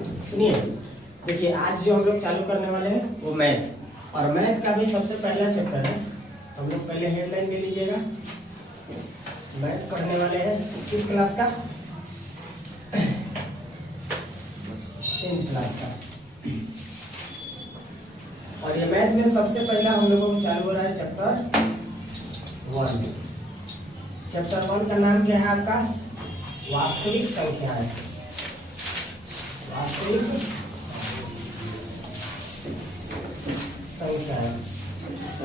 सुनिए, देखिए आज जो हम लोग चालू करने वाले हैं वो मैथ, और मैथ का भी सबसे पहला चैप्टर है। हम लोग पहले हेडलाइन ले लीजिएगा। मैथ पढ़ने वाले हैं किस क्लास का? 10th क्लास का। और ये मैथ में सबसे पहला हम लोगों को चालू हो रहा है चैप्टर 1। चैप्टर 1 का नाम क्या है आपका? वास्तविक संख्याएं। वास्तविक संख्याएं,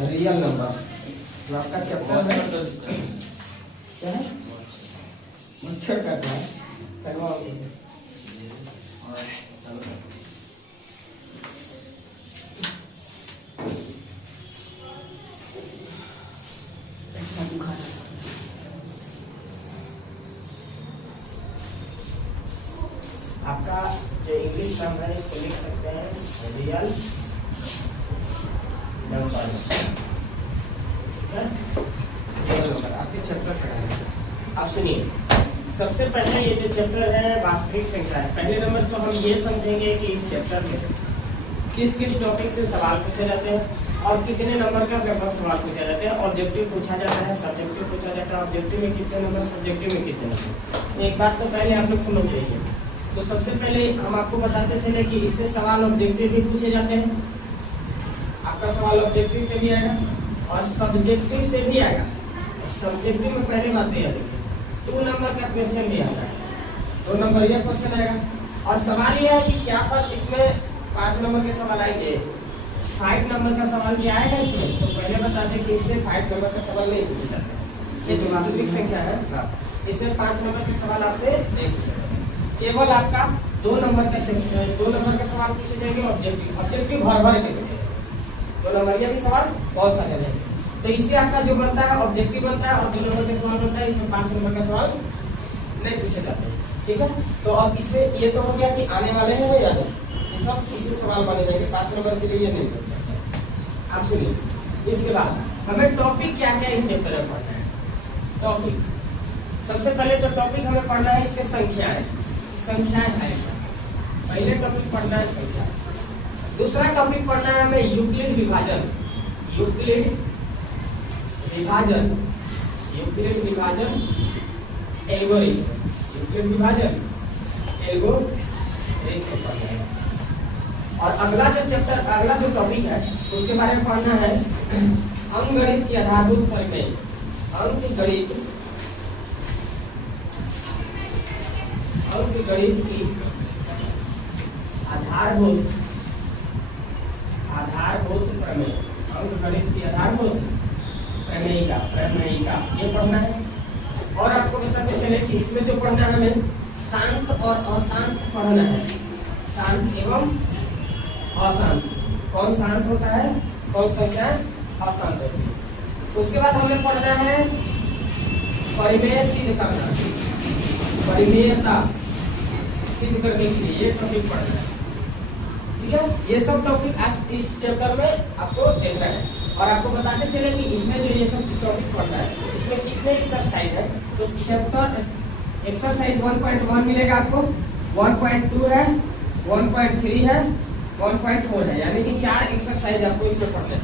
रियल नंबर। जो आपका चैप्टर है क्या है? मच्छर काट रहा है। आपका जो इंग्लिश टर्म है इसको लिख सकते हैं रियल नंबर्स। आपके चैप्टर पढ़ाएंगे। आप सुनिए, सबसे पहले ये जो चैप्टर है वास्तविक संख्या है। पहले नंबर तो हम ये समझेंगे कि इस चैप्टर में किस किस टॉपिक से सवाल पूछे जाते हैं और कितने नंबर का लगभग सवाल पूछा जाता है। ऑब्जेक्टिव पूछा जाता है, सब्जेक्टिव पूछा जाता है। ऑब्जेक्टिव में कितने नंबर, सब्जेक्टिव में कितने नंबर। एक बात तो पहले आप लोग समझ लीजिए। तो सबसे पहले हम आपको बताते चले कि इससे सवाल ऑब्जेक्टिव भी पूछे जाते हैं। आपका सवाल ऑब्जेक्टिव से भी आएगा और सब्जेक्टिव से भी आएगा। सब्जेक्टिव में पहले बात यह देखिए, 2 नंबर का क्वेश्चन भी आता है। 2 नंबर यह क्वेश्चन आएगा। और सवाल यह है कि क्या सर इसमें 5 नंबर के सवाल आएंगे, 5 नंबर का सवाल क्या आएगा इसमें? तो पहले बता दें कि इससे 5 नंबर का सवाल नहीं पूछे जाते। ये जो वास्तविक संख्या है इससे 5 नंबर के सवाल आपसे नहीं पूछे जाते। केवल आपका 2 नंबर का 2 नंबर के सवाल पूछे जाएंगे। ऑब्जेक्टिव भर भर के पूछे जाएंगे। 2 नंबर के भी सवाल बहुत सारे रहेंगे। तो इससे आपका जो बनता है ऑब्जेक्टिव बनता है और 2 नंबर के सवाल बनता है। इसमें 5 नंबर का सवाल नहीं पूछे जाते। ठीक है, तो अब इसमें ये तो हो गया कि आने वाले हैं या नहीं, ये सब इसी सवाल बने जाएंगे। 5 नंबर के लिए ये नहीं बन सकता। आप सुनिए, इसके बाद हमें टॉपिक क्या क्या इस चैप्टर में पढ़ना है। टॉपिक सबसे पहले तो टॉपिक हमें पढ़ना है इसके संख्याएं। संख्याएं है पहले टॉपिक पढ़ना है संख्या। दूसरा टॉपिक पढ़ना है हमें यूक्लिड विभाजन। यूक्लिड विभाजन, यूक्लिड विभाजन, एल्गोरिथम। यूक्लिड विभाजन, एल्गोरिथम पढ़ना है। और अगला जो चैप्टर, अगला जो टॉपिक है उसके बारे में पढ़ना है अंकगणित की आधारभूत प्रमेय। अंकगणित की आधारभूत प्रमेय। अंकगणित की आधारभूत प्रमेयिका ये पढ़ना है। और आपको बताते चले कि इसमें जो पढ़ना है हमें शांत और अशांत पढ़ना है। शांत एवं अशांत, कौन शांत होता है, कौन संख्या अशांत होती है। उसके बाद हमें पढ़ना है परिमेय सिद्ध करना। परिमेयता सिद्ध करने के लिए ये टॉपिक पढ़ना है। ठीक है, ये सब टॉपिक आज इस चैप्टर में आपको देखना है। और आपको बताते चले कि इसमें जो ये सब टॉपिक पढ़ना है इसमें कितने एक्सरसाइज है। तो चैप्टर एक्सरसाइज 1.1 मिलेगा आपको, 1.2 है, 1.3 है, 1.4 है, यानी कि 4 एक्सरसाइज आपको इसमें पढ़ना है।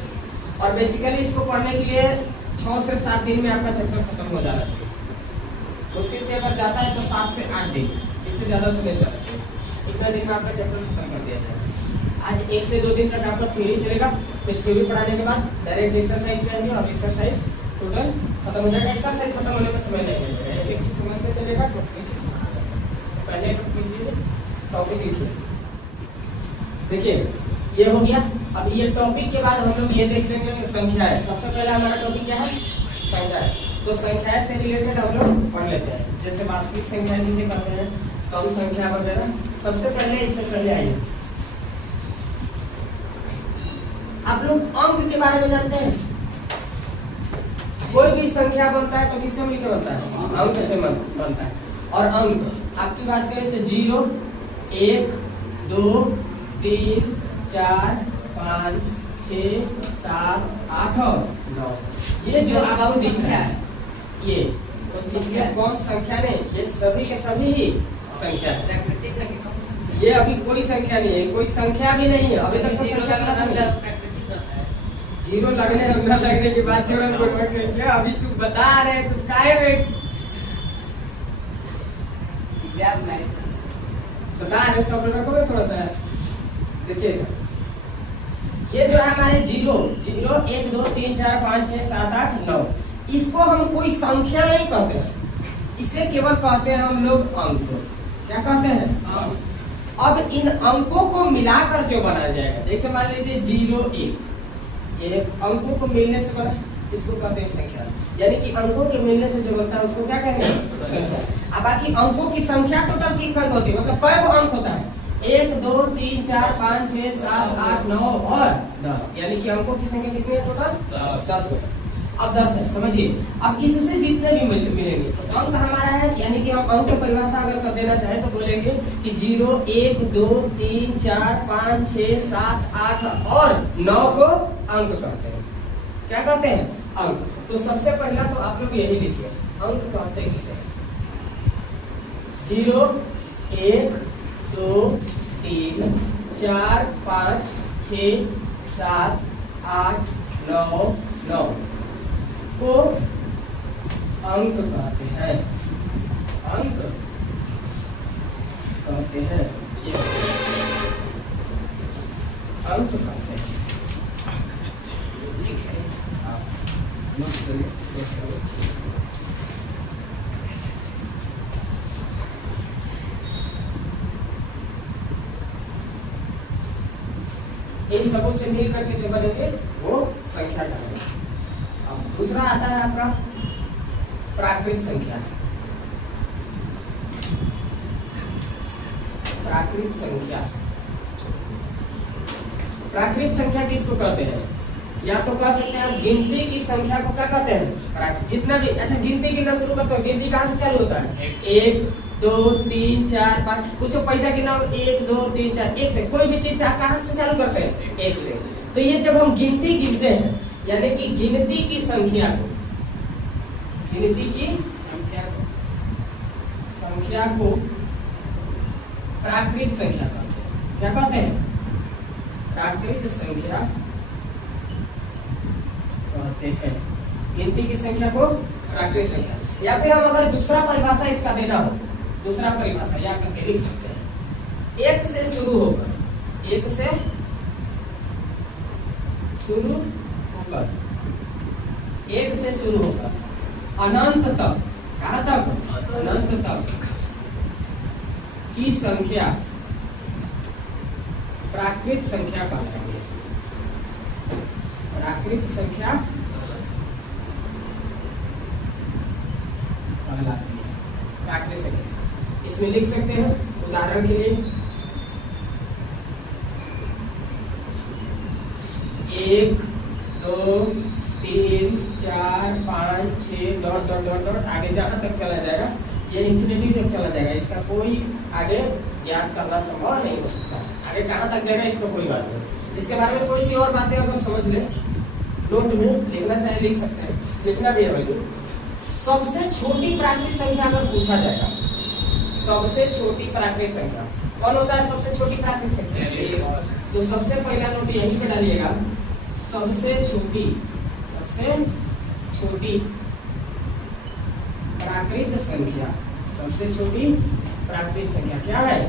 और बेसिकली इसको पढ़ने के लिए 6 से 7 दिन में आपका चैप्टर खत्म हो जाना चाहिए। मुश्किल से अगर जाता है तो 7 से 8 दिन, इससे ज़्यादा तो नहीं जाना चाहिए। इतना दिन में आपका चैप्टर खत्म कर दिया जाए। आज 1 से 2 दिन तक आपका थ्योरी चलेगा। फिर थ्योरी पढ़ाने के बाद डायरेक्ट एक्सरसाइज में आएंगे और एक्सरसाइज टोटल खत्म हो जाएगा। एक्सरसाइज खत्म होने में समय नहीं लगेगा। एक चीज़ समझते चलेगा, टॉपिक चीज़ समझते चलेगा। पहले टॉपिक लिखिए। देखिए ये हो गया। अब ये टॉपिक के बाद हम लोग ये देख लेंगे संख्या है। सबसे पहले हमारा टॉपिक क्या है? संख्या है। तो संख्या से रिलेटेड हम लोग पढ़ लेते हैं। जैसे वास्तविक संख्या जिसे कहते हैं, सम संख्या वगैरह। सबसे पहले इससे पहले आइए, आप लोग अंक के बारे में जानते हैं? कोई भी संख्या बनता है तो किससे मिलकर बनता है? अंक से बनता है। और अंक आपकी बात करें तो 0, 1, 2, 3, 4, 5, 6, 7, 8 और 9। ये जो आपको दिख रहा है ये तो इसमें कौन संख्या नहीं, ये सभी के सभी ही संख्या है। ये अभी कोई संख्या नहीं है, कोई संख्या भी नहीं है अभी तक तो संख्या जीरो लगने हम ना लगने के बाद थ्योरम को नोट कर लिया। अभी तू बता रहे तू काहे वेट एग्जाम में बता रहे सब रखोगे थोड़ा सा देखिएगा। ये जो है हमारे जीरो जीरो 1 2 3 4 5 6 7 8 9 इसको हम कोई संख्या नहीं कहते हैं, इसे केवल कहते हैं हम लोग अंक। क्या कहते हैं? अब इन अंकों को मिलाकर जो बनाया जाएगा, जैसे मान लीजिए 0 1 ये अंकों को मिलने से बना, इसको कहते हैं संख्या। यानी कि अंकों के मिलने से जो बनता है उसको क्या कहेंगे? संख्या। अब बाकी अंकों की संख्या टोटल कितनी होती है, मतलब कई गो अंक होता है? 1 2 3 4 5 6 7 8 9 और 10, यानी कि अंकों की संख्या कितनी है टोटल? 10। अब 10 है, समझिए। अब इससे जितने भी मिलेंगे तो अंक हमारा है, यानी कि हम अंक की परिभाषा अगर कर देना चाहे तो बोलेंगे कि 0 1 2 3 4 5 6 7 8 और 9 को अंक कहते हैं। क्या कहते हैं? अंक। तो सबसे पहला तो आप लोग यही लिखिए, अंक कहते हैं किसे? 0 1 2 3 4 5 6 7 8 9 9 को अंक कहते हैं। अंक कहते हैं, अंक कहते हैं। इन सबों से मिल करके जो बनेंगे वो संख्या कहेंगे। अब दूसरा आता है आपका प्राकृत संख्या। प्राकृत संख्या, प्राकृत संख्या किसको कहते हैं? या तो कह सकते हैं आप गिनती की संख्या को क्या कहते हैं? जितना भी, अच्छा गिनती गिनना शुरू करते हो, गिनती कहाँ से चालू होता है? 1 2 3 4 5, कुछ पैसा गिना 1 2 3 4, 1 से कोई भी चीज कहाँ से चालू करते हैं? 1 से। तो ये जब हम गिनती गिनते हैं, यानी कि गिनती की संख्या को, गिनती की संख्या को प्राकृत संख्या कहते हैं। क्या कहते हैं? प्राकृत संख्या कहते हैं। गिनती की संख्या को प्राकृत संख्या। या फिर हम अगर दूसरा परिभाषा इसका देना हो, दूसरा परिभाषा या करके लिख सकते हैं, 1 से शुरू होकर, 1 से शुरू होकर, 1 से शुरू होकर अनंत तक, कहाँ तक? अनंत तक की संख्या प्राकृत संख्या कहलाती है। प्राकृत संख्या कहलाती है। प्राकृत संख्या इसमें लिख सकते हैं उदाहरण के लिए 1 2 3 4 5 6 डॉट डॉट डॉट डॉट आगे जहाँ तक चला जाएगा, ये इंफिनिटी तक चला जाएगा। इसका कोई आगे ज्ञात करना संभव नहीं हो सकता। आगे कहाँ तक जाएगा इसका कोई बात नहीं। इसके बारे में थोड़ी सी और बातें अगर समझ ले, नोट में लिखना चाहे लिख सकते हैं, लिखना भी है। बल्कि सबसे छोटी प्राकृत संख्या अगर पूछा जाएगा, सबसे छोटी प्राकृत संख्या कौन होता है? सबसे छोटी प्राकृत संख्या। तो सबसे पहला नोट यहीं पे डालिएगा, सबसे छोटी प्राकृत संख्या। सबसे छोटी प्राकृत संख्या क्या है?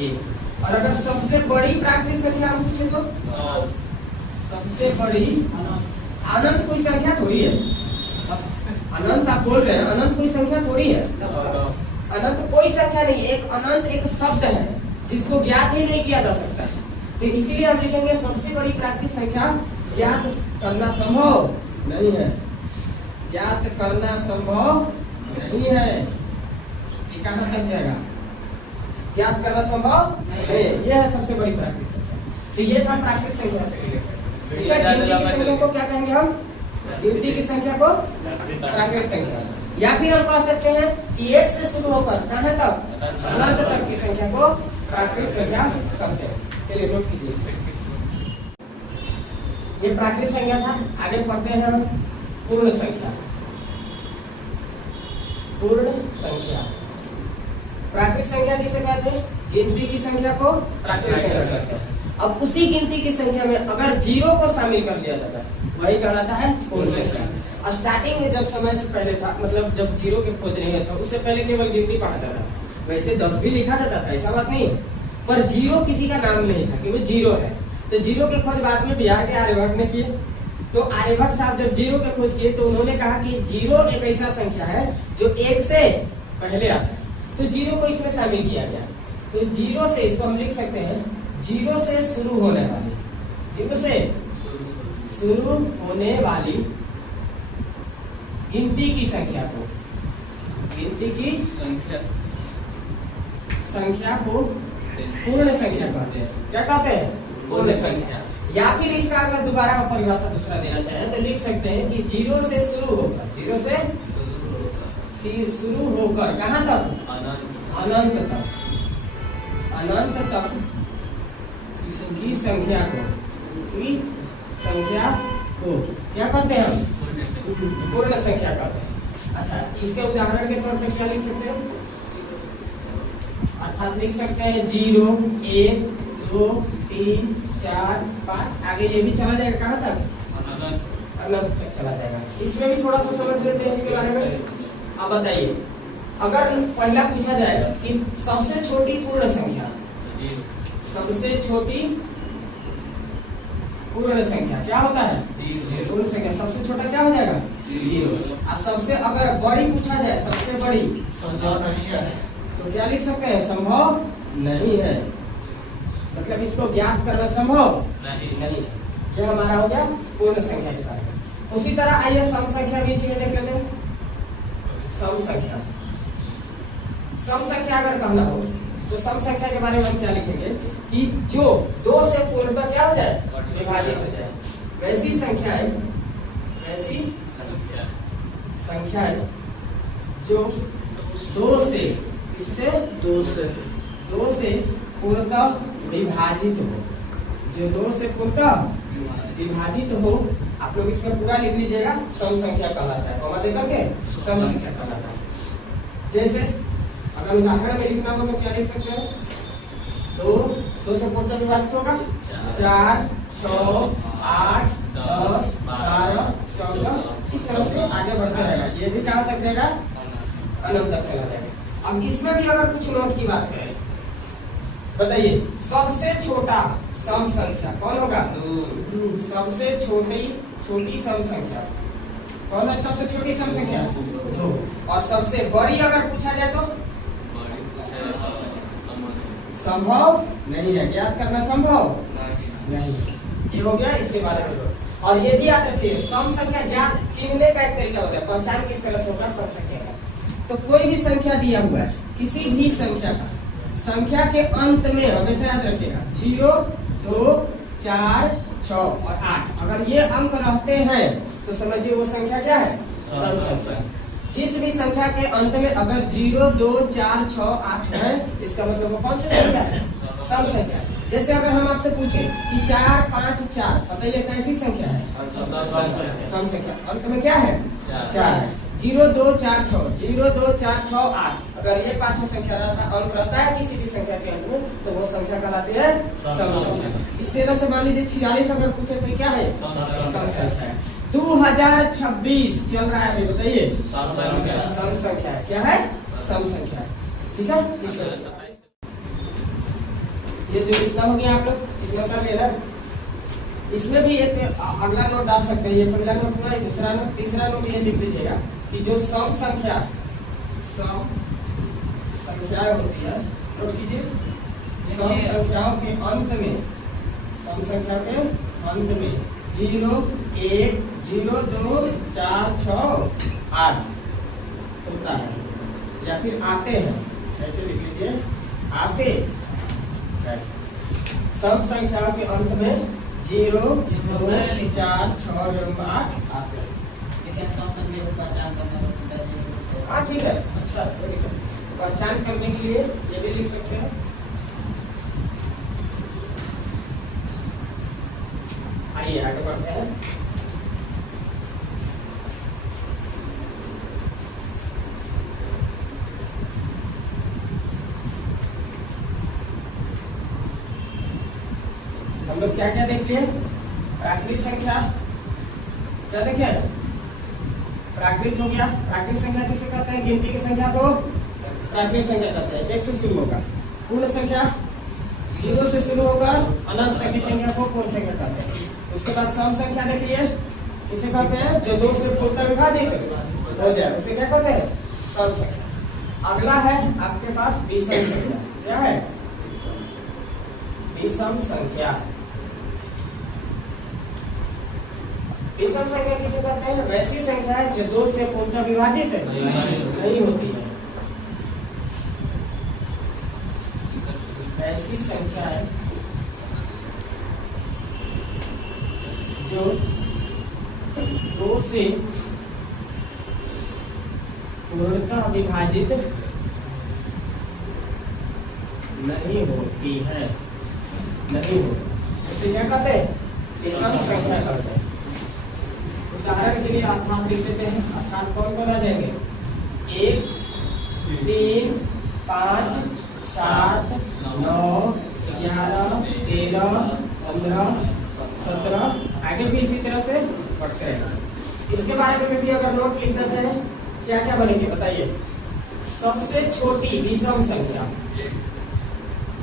1। और अगर सबसे बड़ी प्राकृत संख्या हम पूछे तो सबसे बड़ी, अनंत कोई संख्या थोड़ी है। अनंत आप बोल रहे हैं, अनंत कोई संख्या थोड़ी है। अनंत कोई संख्या नहीं, एक अनंत एक शब्द है जिसको ज्ञात ही नहीं किया जा सकता है। तो इसीलिए हम लिखेंगे सबसे बड़ी प्राकृत संख्या ज्ञात करना संभव नहीं है। ज्ञात करना संभव नहीं है। कहाँ तक जाएगा? ज्ञात करना संभव नहीं। ये है सबसे बड़ी प्राकृत संख्या। तो ये था प्राकृत संख्या से रिलेटेड। गिनती की संख्या को क्या कहेंगे हम? गिनती की संख्या को प्राकृत संख्या। या फिर हम कह सकते हैं कि 1 से शुरू होकर कहाँ तक? अनंत तक की संख्या को प्राकृत संख्या कहते हैं। चलिए नोट कीजिए। ये प्राकृत संख्या था। आगे पढ़ते हैं हम पूर्ण संख्या। पूर्ण संख्या, प्राकृत संख्या किसे कहते हैं? गिनती की संख्या को प्राकृतिक संख्या कहते हैं। अब उसी गिनती की संख्या में अगर जीरो को शामिल कर लिया जाता है वही कहलाता है पूर्ण संख्या। स्टार्टिंग में जब समय से पहले था, मतलब जब जीरो के खोज नहीं था, उससे पहले केवल गिनती पढ़ा जाता था। वैसे 10 भी लिखा जाता था, ऐसा बात नहीं है, पर जीरो किसी का नाम नहीं था कि वो जीरो है। तो जीरो के खोज बाद में बिहार के आर्यभट्ट ने किए। तो आर्यभट्ट साहब जब जीरो के खोज किए तो उन्होंने कहा कि जीरो एक ऐसा संख्या है जो एक से पहले आता है, तो जीरो को इसमें शामिल किया गया। तो जीरो से, इसको हम लिख सकते हैं, जीरो से शुरू होने वाली, जीरो से शुरू होने वाली गिनती की संख्या को, गिनती की संख्या को पूर्ण संख्या कहते हैं। क्या कहते हैं? पूर्ण संख्या। या फिर इसका अगर दोबारा परिभाषा दूसरा देना चाहें तो लिख सकते हैं कि जीरो से शुरू होकर, जीरो से शुरू होकर कहां तक? अनंत तक, अनंत तक की संख्या को क्या कहते हैं? पूर्ण संख्या कहते हैं। अच्छा, इसके उदाहरण के तौर पे क्या लिख सकते हैं? अर्थात लिख सकते हैं 0, 1, 2, 3, 4, 5, आगे ये भी चला जाएगा कहां तक? अनंत तक चला जाएगा। इसमें भी थोड़ा सा समझ लेते हैं इसके बारे में। अब बताइए, अगर पहला पूछा जाए कि सबसे छोटी पूर्ण संख्या, सबसे छोटी पूर्ण संख्या क्या होता है? पूर्ण संख्या सबसे छोटा क्या हो जाएगा? 0। और सबसे अगर बड़ी पूछा जाए, सबसे बड़ी संभव नहीं है, तो क्या लिख सकते हैं? संभव नहीं है, मतलब इसको ज्ञात करना संभव नहीं है। क्या हमारा हो गया? पूर्ण संख्या के बारे में। उसी तरह आइए सम संख्या भी इसी में देख लेते हैं। सम संख्या, सम संख्या अगर कहना हो तो सम संख्या के बारे में हम क्या लिखेंगे कि जो 2 से पूर्णतः क्या हो जाए? विभाजित हो जाए। वैसी संख्याएं जो 2 से, इससे 2 से पूर्णतः विभाजित हो, जो 2 से पूर्णतः विभाजित हो, आप लोग इसमें पूरा लिख लीजिएगा, सम संख्या कहलाता है। कॉमा दे करके सम संख्या कहलाता है। जैसे अगर उदाहरण में लिखना हो तो क्या लिख सकते हैं? 2 से पूर्णतः विभाजित होगा 4, 6, 8, 10, 12, 14, इस तरह से आगे बढ़ते रहेगा। ये भी कहां तक जाएगा? अनंत तक चला जाएगा। अब इसमें भी अगर कुछ नोट की बात करें, बताइए सबसे छोटा सम संख्या कौन होगा? सबसे छोटी सम संख्या कौन है? सबसे छोटी सम संख्या 2। और सबसे बड़ी अगर पूछा जाए तो संभव नहीं है, ज्ञात करना संभव नहीं। ये हो गया इसके बारे में। और ये भी याद रखिए, सम संख्या ज्ञात चिन्हने का एक तरीका होता है। पहचान किस तरह से होगा सम संख्या का? तो कोई भी संख्या दिया हुआ है, किसी भी संख्या का, संख्या के अंत में हमेशा याद रखिएगा 0, 2, 4, 6 और 8, अगर ये अंक रहते हैं तो समझिए वो संख्या क्या है? सम संख्या। जिस भी संख्या के अंत में अगर 0, 2, 4, 6, 8 है, इसका मतलब वो कौन सी संख्या है? सम संख्या। जैसे अगर हम आपसे पूछे कि 4, 5, 4, बताइए कैसी संख्या है? सम संख्या। अंत में क्या है? 4 है। 0, 2, 4, 6, 0, 2, 4, 6, 8, अगर ये पांचों संख्या अंक रहता है किसी भी संख्या के अंत में, तो वो संख्या कहलाती है सम संख्या। इस तरह से मान लीजिए 46 अगर पूछे तो क्या है? सम संख्या है। 2026 चल रहा है, बताइए सम संख्या है। क्या है? सम संख्या। ठीक है, इस तरह से ये जो कितना हो गया आप लोग इतना कर लेना। इसमें भी एक अगला नोट डाल सकते हैं। ये पहला नोट हुआ, दूसरा नोट, तीसरा नोट ये लिख लीजिएगा कि जो सम संख्याएं होती है, नोट कीजिए, सम संख्याओं के अंत में 0, 1, 0, 2, 4, 6, 8 होता है, या फिर आते हैं, ऐसे लिख लीजिए, आते हैं। सम संख्याओं के अंत में 0, 2, 4, 6 एवं 8 आते हैं। हाँ ठीक है, अच्छा पहचान करने के लिए ये भी लिख सकते हैं। आइए आगे बढ़ते हैं। हम लोग क्या क्या देख लिए? प्राकृत संख्या क्या देखे? प्राकृत हो गया। प्राकृत संख्या किसे कहते हैं? गिनती की संख्या को प्राकृत संख्या कहते हैं। एक से शुरू होगा। पूर्ण संख्या 0 से शुरू होकर अनंत तक की संख्या को पूर्ण संख्या कहते हैं। उसके बाद सम संख्या देख लिए, किसे कहते हैं? जो 2 से पूर्णतः विभाजित हो जाए उसे क्या कहते हैं? सम संख्या। अगला है आपके पास विषम संख्या। क्या है? विषम संख्या। विषम संख्या किसे कहते हैं? वैसी संख्या है जो 2 से पूर्णतः विभाजित नहीं होती है। ऐसी संख्या है जो 2 से पूर्णतः विभाजित नहीं होती है। नहीं हो उसे क्या कहते हैं? विषम संख्या कहते हैं। उदाहरण के लिए अर्थात लिख देते हैं। अर्थात कौन कौन आ जाएंगे? 1, 3, 5, 7, 9, 11, 13, 15, 17, आगे भी इसी तरह से बढ़ते हैं। इसके बारे में भी अगर नोट लिखना चाहे क्या क्या बनेंगे बताइए? सबसे छोटी विषम संख्या,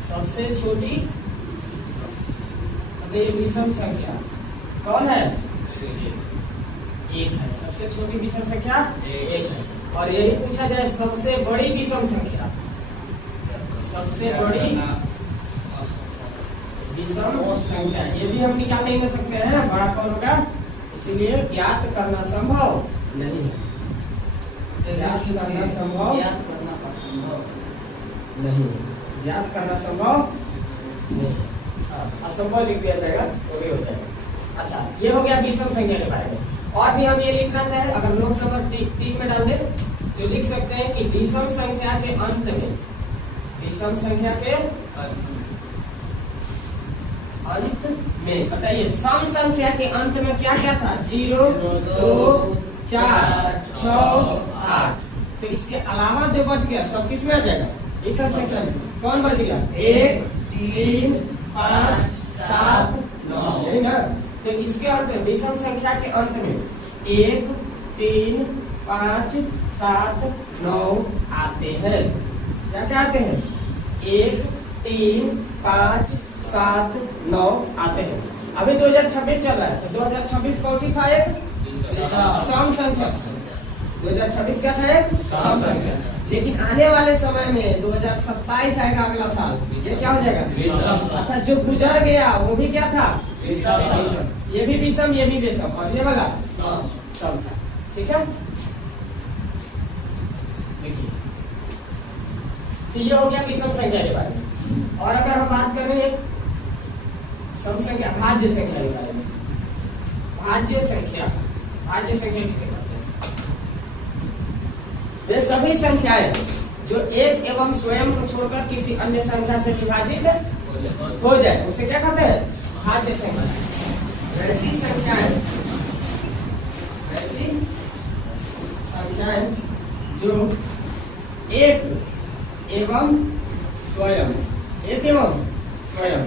सबसे छोटी विषम संख्या कौन है? 1 है। सबसे छोटी विषम संख्या 1 है। और यही पूछा जाए सबसे बड़ी विषम संख्या, सबसे बड़ी विषम संख्या, ये भी हम निकाल नहीं सकते हैं। बड़ा कौन होगा? इसीलिए ज्ञात करना संभव नहीं है। ज्ञात करना संभव नहीं, ज्ञात करना संभव नहीं, असंभव लिख दिया जाएगा तो भी हो जाएगा। अच्छा, ये हो गया विषम संख्या के बारे में। और भी हम ये लिखना चाहे अगर नोट नंबर 3 में डाल दे तो लिख सकते हैं कि विषम संख्या के अंत में, विषम संख्या के अंत में बताइए सम संख्या के अंत में क्या क्या था? 0, 2, 4, 6, 8। तो इसके अलावा जो बच गया सब किस में आ जाएगा? विषम संख्या में। कौन बच गया? 1, 3, 5, 7, 9, यही ना? तो इसके अंत में विषम संख्या के अंत में 1, 3, 5, 7, 9 आते हैं। क्या क्या आते हैं? 1, 3, 5, 7, 9 आते हैं। अभी 2026 चल रहा है तो 2026 कौन सी था? एक सम संख्या। 2026 क्या था? एक सम संख्या। लेकिन आने वाले समय में 2027 आएगा अगला साल, ये क्या हो जाएगा? अच्छा, जो गुजर गया वो भी क्या था? विषम। ये भी विषम, ये भी विषम, और ये वाला सम था। ठीक है, देखिए तो ये हो गया विषम संख्या के बारे में। और अगर हम बात करें सम संख्या भाज्य संख्या के बारे में, भाज्य संख्या, भाज्य संख्या किसे कहते हैं? वे सभी संख्याएं जो एक एवं स्वयं को छोड़कर किसी अन्य संख्या से विभाजित हो जाए उसे क्या कहते हैं? भाज्य संख्या। वैसी संख्याएं, वैसी संख्याएं जो एक एवं स्वयं, एक एवं स्वयं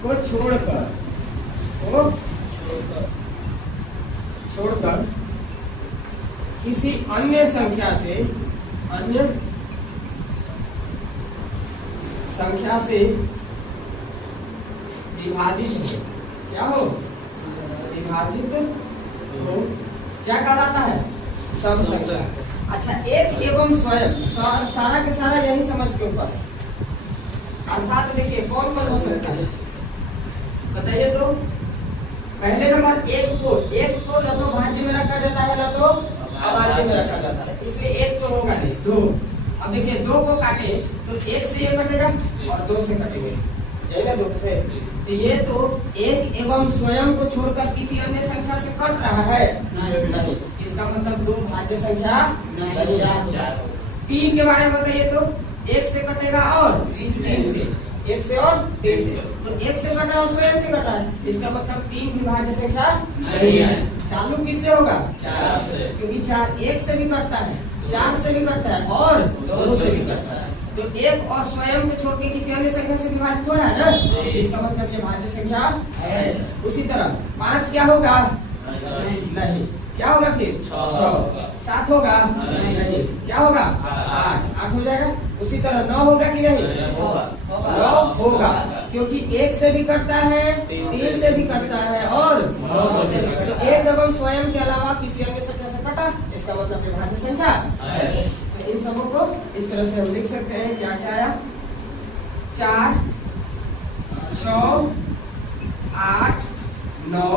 को छोड़कर किसी अन्य संख्या से, अन्य संख्या से विभाजित हो, क्या हो? विभाजित हो, क्या कहलाता है? सम संख्या। अच्छा, एक एवं स्वयं, सारा के सारा यही समझ के ऊपर है। अर्थात देखिए कौन कौन हो सकता है बताइए तो? पहले नंबर एक को न तो भाज्य में रखा जाता है न तो अभाज्य में रखा जाता है, इसलिए एक तो होगा नहीं, 2। अब देखिए 2 को काटे तो 1 से ये कटेगा और 2 से कटेंगे, यही ना 2 से। तो ये तो एक एवं स्वयं को छोड़कर किसी अन्य संख्या से कट रहा है नहीं। इसका मतलब 2 भाज्य संख्या नहीं। 3 के बारे में बताइए तो? 1 से कटेगा और 3 से, 1 से और 3 से, तो 1 से कटा और स्वयं से कटा है, इसका मतलब 3 भी भाज्य संख्या नहीं है। चालू किससे होगा? 4 से, क्योंकि 4 1 से भी कटता है, 4 से भी कटता है और 2 से भी कटता है। तो एक और स्वयं को छोड़ के किसी अन्य संख्या से विभाजित हो रहा है ना, इसका मतलब ये भाज्य संख्या है। उसी तरह 5 क्या होगा? नहीं। क्या होगा फिर? 6। 7 होगा? नहीं। क्या होगा? 8। 8 हो जाएगा। उसी तरह 9 होगा कि नहीं? 9 होगा, क्योंकि 1 से भी कटता है, 3 से भी कटता है और 9 से भी कटता है। तो एक एवं स्वयं के अलावा किसी अन्य संख्या से कटा, इसका मतलब विभाज्य संख्या है। तो इन सबों को इस तरह से हम लिख सकते हैं। क्या क्या आया? 4, 6, 8, 9,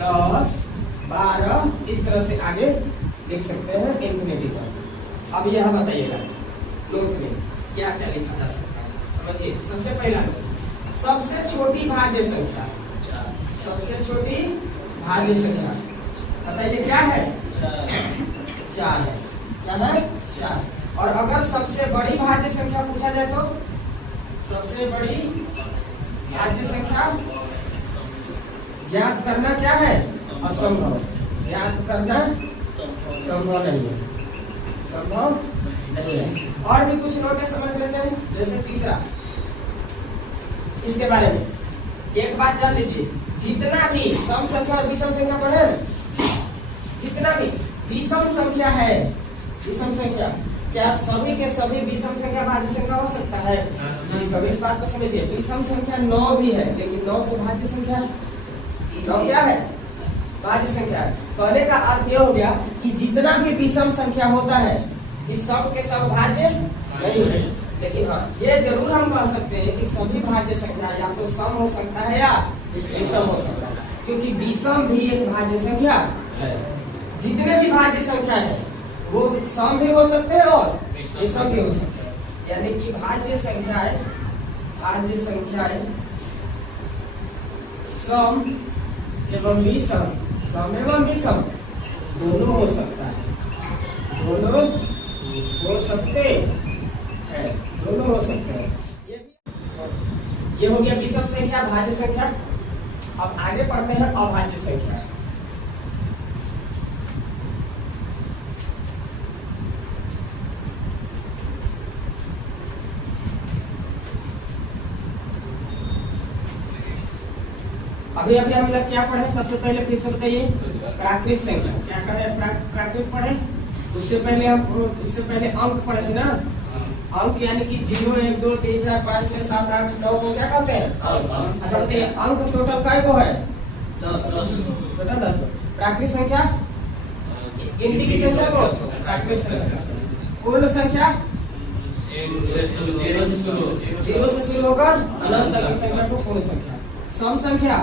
10, 12, इस तरह से आगे लिख सकते हैं इंफिनिटी तक। अब यह बताइएगा नोट में क्या क्या लिखा जा सकता है, समझिए। सबसे पहला सबसे छोटी भाज्य संख्या, सबसे छोटी भाज्य संख्या बताइए क्या है? 4 है। क्या है? 4। और अगर सबसे बड़ी भाज्य संख्या पूछा जाए तो सबसे बड़ी भाज्य संख्या ज्ञात करना क्या है? असंभव। ज्ञात करना संभव नहीं है, संभव नहीं है। और भी कुछ नोट समझ लेते हैं। जैसे तीसरा, इसके बारे में एक बात जान लीजिए, जितना भी सम संख्या और विषम संख्या पढ़े, जितना भी विषम संख्या है, विषम संख्या, क्या सभी के सभी विषम संख्या भाज्य संख्या हो सकता है? नहीं। कभी इस बात को समझिए, विषम संख्या 9 भी है, लेकिन 9 तो भाज्य संख्या है। 9 क्या है? भाज्य संख्या है। कहने का अर्थ यह हो गया कि जितना भी विषम संख्या होता है कि सब के सब भाज्य नहीं है, लेकिन हाँ ये जरूर हम कह सकते हैं कि सभी भाज्य संख्या या तो सम हो सकता है या विषम हो सकता है, क्योंकि विषम भी एक भाज्य संख्या है। जितने भी भाज्य संख्या है वो सम भी हो सकते हैं और विषम भी हो सकते हैं। यानी कि भाज्य संख्याएं सम एवं विषम, सम एवं विषम दोनों हो सकता है, दोनों हो सकते हैं, दोनों हो सकते हैं। ये हो गया विषम संख्या, भाज्य संख्या। अब आगे पढ़ते हैं अभाज्य संख्या। अभी हम लोग क्या पढ़े? सबसे पहले फिर से बताइए, प्राकृत संख्या। क्या कहे? प्राकृत पढ़े। उससे पहले अंक पढ़े थे ना। अंक यानी कि 0, 1, 2, 3, 4, 5, 6, 7, 8, 9 को क्या कहते हैं? अच्छा बताइए, अंक टोटल काय को है? 10। टोटल 10। प्राकृत संख्या गिनती की संख्या को प्राकृत संख्या। पूर्ण संख्या 0 से शुरू होकर अनंत तक की संख्या को पूर्ण संख्या। सम संख्या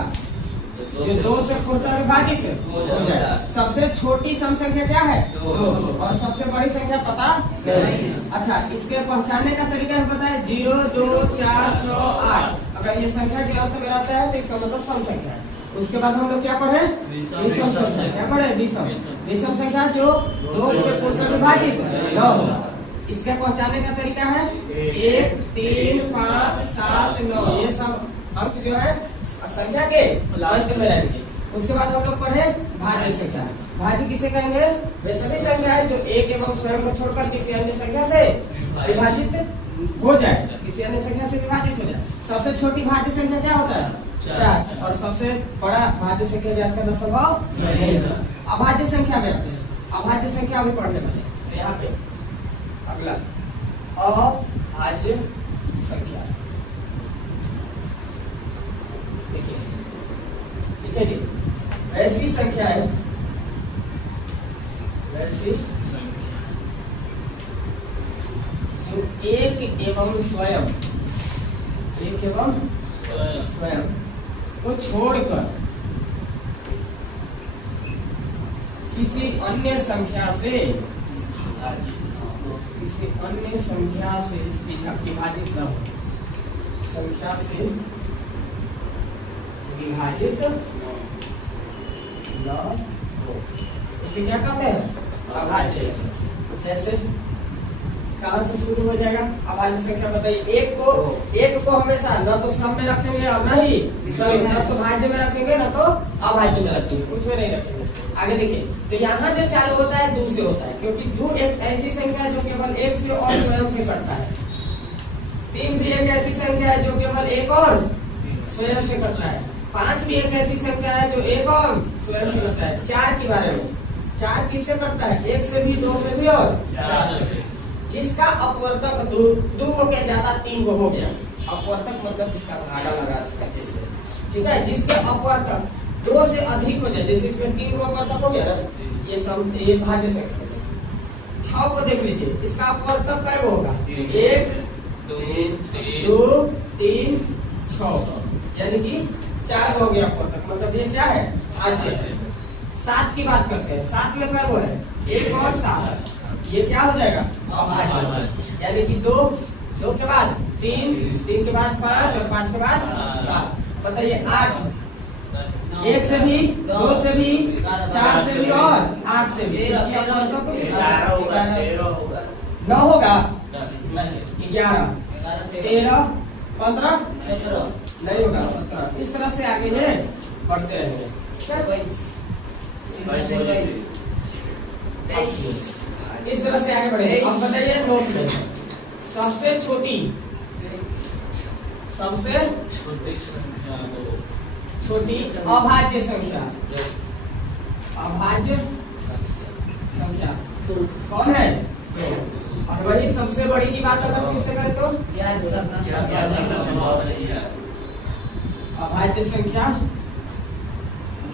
जो 2 से पूर्णतः विभाजित हो जाए। सबसे छोटी सम संख्या क्या है? 2। और सबसे बड़ी संख्या पता नहीं। अच्छा, इसके पहचानने का तरीका है बताए। 0, 2, 4, 6, 8 अगर ये संख्या के अंत में रहता है तो इसका मतलब सम संख्या है। उसके बाद हम लोग क्या पढ़े? विषम संख्या। क्या पढ़े? विषम संख्या जो 2 से पूर्णतः विभाजित 9। इसके पहचानने का तरीका है 1, 3, 5, 7, 9 ये सब अंक जो है संख्या के अंत में रहेंगे। उसके बाद हम लोग पढ़े भाज्य संख्या। भाज्य किसे कहेंगे? वे सभी संख्याएं जो एक एवं स्वयं को छोड़कर किसी अन्य संख्या से विभाजित हो जाए, किसी अन्य संख्या से विभाजित हो जाए। सबसे छोटी भाज्य संख्या क्या होता है? 4। और सबसे बड़ा भाज्य संख्या ज्ञात करना संभव नहीं है। अभाज्य संख्या में आते हैं। अभाज्य संख्या अभी पढ़ने वाले। यहाँ पे अगला अभाज्य संख्या देखिए, ऐसी संख्या है, वैसी जो एक एवं स्वयं को छोड़कर किसी अन्य संख्या से विभाजित न हो, संख्या से विभाजित न हो, इसे क्या कहते हैं? अभाज्य संख्या। जैसे कहां से शुरू हो जाएगा अभाज्य संख्या? बताइए। एक को हमेशा न तो सम में रखेंगे और न ही न तो भाज्य में रखेंगे न तो अभाज्य में रखेंगे, कुछ में नहीं रखेंगे। आगे देखिए, तो यहाँ जो चालू होता है 2 से होता है, क्योंकि 2 एक ऐसी संख्या है जो केवल 1 से और स्वयं से कटता है। 3 भी एक ऐसी संख्या है जो केवल एक और स्वयं से करता है। 5 भी एक ऐसी संख्या है जो एक और स्वयं से करता है। 4 के बारे में, 4 किससे करता है? 1 से भी, 2 से भी और 4 से भी। जिसका अपवर्तक 2 को क्या ज्यादा 3 को हो गया। अपवर्तक मतलब जिसका भागा लगा जिससे, ठीक है। जिसके अपवर्तक 2 से अधिक हो जाए, जैसे इसमें 3 को अपवर्तक हो गया ना, ये भाज्य संख्या। 6 को देख लीजिए, इसका अपवर्तक क्या होगा? 1 2 3 6, यानी कि 4 हो गया अपवर्तक, मतलब ये क्या है? भाज्य है। 7 की बात करते हैं, 7 में क्या वो है? 1 और 7, ये क्या हो जाएगा? अभाज्य। यानी कि 2 के बाद 3 के बाद 5 और 5 के बाद 7, बताइए 8। 1 से भी, 2 से भी, 4 से भी और 8 से भी। 9 होगा? 11 13 15 17 नहीं होगा, 17। इस तरह से आगे है बढ़ते रहेंगे। इस तरह से आगे बढ़ेंगे। अब बताइए नोट में सबसे छोटी अभाज्य संख्या, अभाज्य संख्या कौन है? और वही सबसे बड़ी की बात अगर किससे करें तो अभाज्य संख्या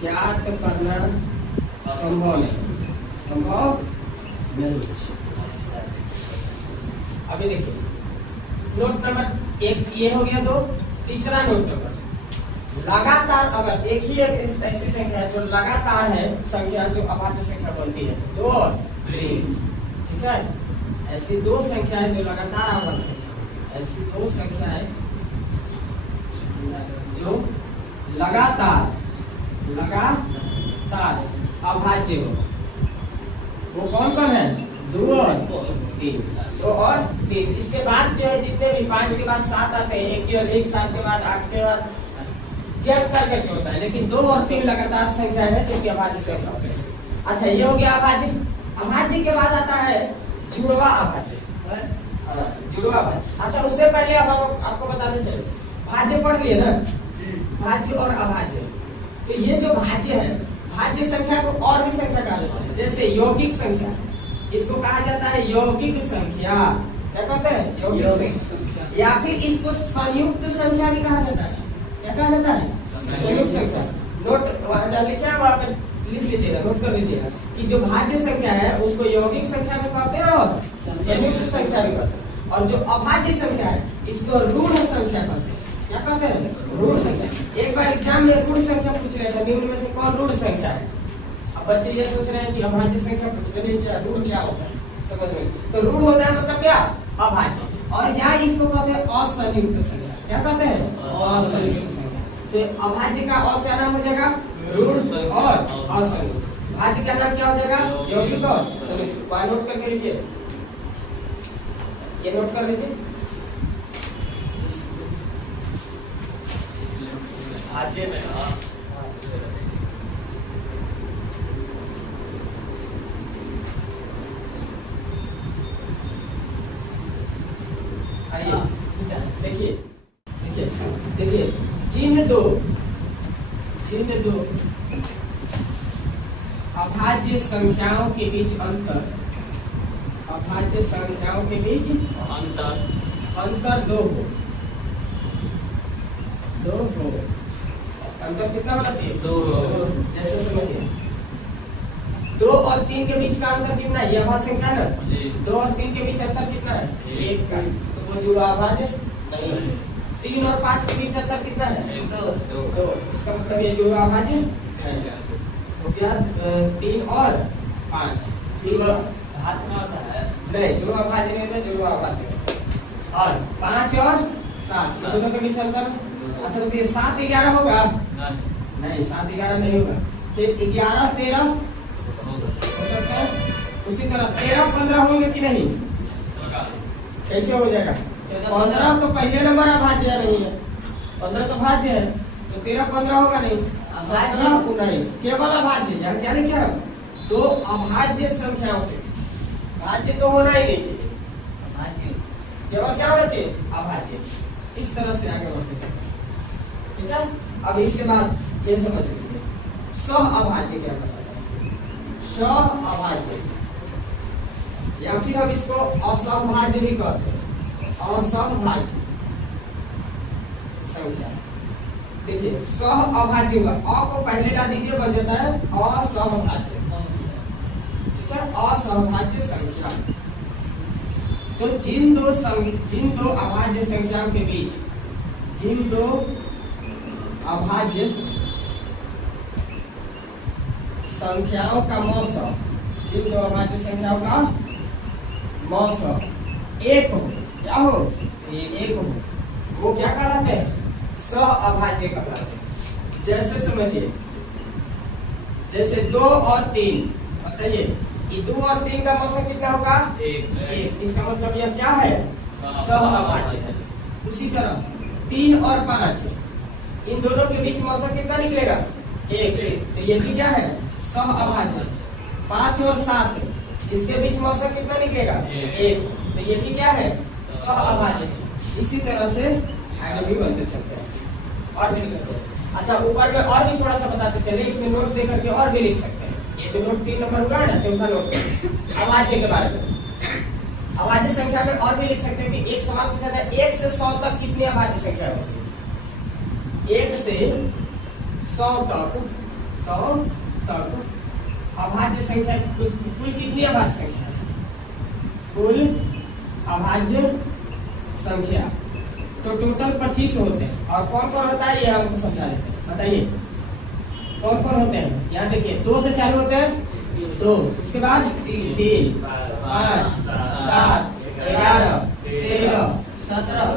ज्ञात करना संभव नहीं। अभी देखिए नोट नंबर 1 ये हो गया। 2 तीसरा नोट नंबर, लगातार अगर एक ही एक ऐसी संख्या है जो लगातार है, संख्या जो अभाज्य संख्या बनती है, 2 और 3, ठीक है। ऐसी 2 संख्याएं जो लगातार अभाज्य संख्या, ऐसी 2 संख्याएं जो लगातार अभाज्य हो, वो कौन कौन है? 2 और 3, 2 और 3। इसके बाद जो है जितने भी 5 के बाद 7 आते हैं, 1 और 1, 7 के बाद 8 के बाद गैप करके होता है, लेकिन 2 और 3 लगातार संख्या है जो कि अभाज्य संख्या होती है। अच्छा, ये हो गया अभाज्य। अभाज्य के बाद आता है जुड़वा अभाज्य। जुड़वा अभाज्य। अच्छा, उससे पहले अब हम आपको बताते चले, भाज्य पढ़ लिए ना, भाज्य और अभाज्य। तो ये जो भाज्य है, भाज्य संख्या को और भी संख्या कहा जाता है, जैसे यौगिक संख्या, इसको कहा जाता है यौगिक संख्या। क्या कहते हैं? यौगिक संख्या। या फिर इसको संयुक्त संख्या भी कहा जाता है। क्या कहा जाता है? संयुक्त संख्या। नोट वहां जहाँ लिखा है वहां पे लिख लीजिएगा, नोट कर लीजिएगा कि जो भाज्य संख्या है उसको यौगिक संख्या भी कहते हैं और संयुक्त संख्या भी कहते हैं, और जो अभाज्य संख्या है इसको ऋण संख्या कहते हैं। क्या कहते हैं? ऋण संख्या। एक बार एग्जाम में ऋण संख्या पूछ रहे थे, निम्न में से कौन ऋण संख्या है? अब बच्चे ये सोच रहे हैं कि अभाज्य संख्या पूछ रहे हैं, क्या ऋण क्या होता है, समझ में? तो ऋण होता है मतलब क्या? अभाज्य। और यहाँ इसको कहते हैं असंयुक्त संख्या। क्या कहते हैं? असंयुक्त संख्या। तो अभाज्य का और क्या नाम हो जाएगा? ऋण और असंयुक्त। भाज्य का नाम क्या हो जाएगा? यौगिक और संयुक्त। वहां नोट करके लिखिए, ये नोट कर लीजिए। भाज्य में देखिए चिन्ह 2 अभाज्य संख्याओं के बीच अंतर, अभाज्य संख्याओं के बीच अंतर 2 हो। अंतर कितना होना चाहिए? 2। जैसे समझिए 2 और 3 के बीच का अंतर कितना है? ये अभाज्य संख्या है ना, 2 और 3 के बीच अंतर कितना है? 1 का, तो वो जुड़ा अभाज्य नहीं है। 3 और 5 के बीच अंतर कितना है? 2। इसका मतलब ये जुड़ा अभाज्य है। हो गया 3 और 5। 3 और 5 होता है नहीं, जुड़ा अभाज्य नहीं होता, जुड़ा अभाज्य। और 5 और 7 दोनों के बीच अंतर। अच्छा, तो ये 7 11 होगा? नहीं, 7 11 नहीं होगा। फिर 11 13 हो सकता है। उसी तरह 13 15 होंगे कि नहीं? कैसे हो जाएगा? 15 तो पहले नंबर अभाज्य नहीं है, 15 तो भाज्य है, तो 13 15 होगा नहीं। 17 19 केवल अभाज्य। यहाँ क्या लिखा है? 2 अभाज्य संख्याओं के भाज्य तो होना ही नहीं चाहिए। केवल क्या होना चाहिए, अभाज्य। इस तरह से आगे बढ़ते चलते हैं, ठीक है। अब इसके बाद ये समझ लीजिए सह अभाज्य क्या कहलाता है, सह अभाज्य, या फिर हम इसको असहभाज्य भी कहते हैं, असहभाज्य संख्या। देखिए सह अभाज्य हुआ, अ को पहले ला दीजिए, बन जाता है असहभाज्य, ठीक है, असहभाज्य संख्या। तो जिन दो अभाज्य संख्याओं के बीच, जिन दो अभाज्य संख्याओं का मौसा, जिन दो अभाज्य संख्याओं का मौसा एक हो, क्या हो, एक हो, वो क्या कहलाते हैं, सह अभाज्य कहलाते हैं। जैसे समझिए, जैसे 2 और 3, बताइए ये 2 और 3 का मौसा कितना होगा, एक। इसका मतलब यह क्या है, सह अभाज्य है। उसी तरह 3 और 5, इन दोनों के बीच मौसा कितना निकलेगा, एक। तो ये भी क्या है, सह अभाज्य। 5 और 7, इसके बीच मौसा कितना निकलेगा, एक। तो ये भी क्या है, सह अभाज्य। इसी तरह से आगे भी बनते चलते हैं और भी करते हैं। अच्छा ऊपर में और भी थोड़ा सा बताते चले, इसमें नोट दे करके और भी लिख सकते हैं। ये जो नोट 3 नंबर होगा ना, चौथा नोट अभाज्य के बारे में, अभाज्य संख्या में और भी लिख सकते हैं कि एक सवाल पूछा था 1 से 100 तक कितनी अभाज्य संख्या होती है, 1 से 100 तक अभाज्य संख्या कुल कितनी अभाज्य संख्या है, कुल अभाज्य संख्या तो टोटल 25 होते हैं। और कौन कौन होता है ये हमको समझा देते हैं, बताइए कौन कौन होते हैं। यहाँ देखिए 2 से चालू होते हैं, 2, उसके बाद 3, 5, 7, 11, 13, 17,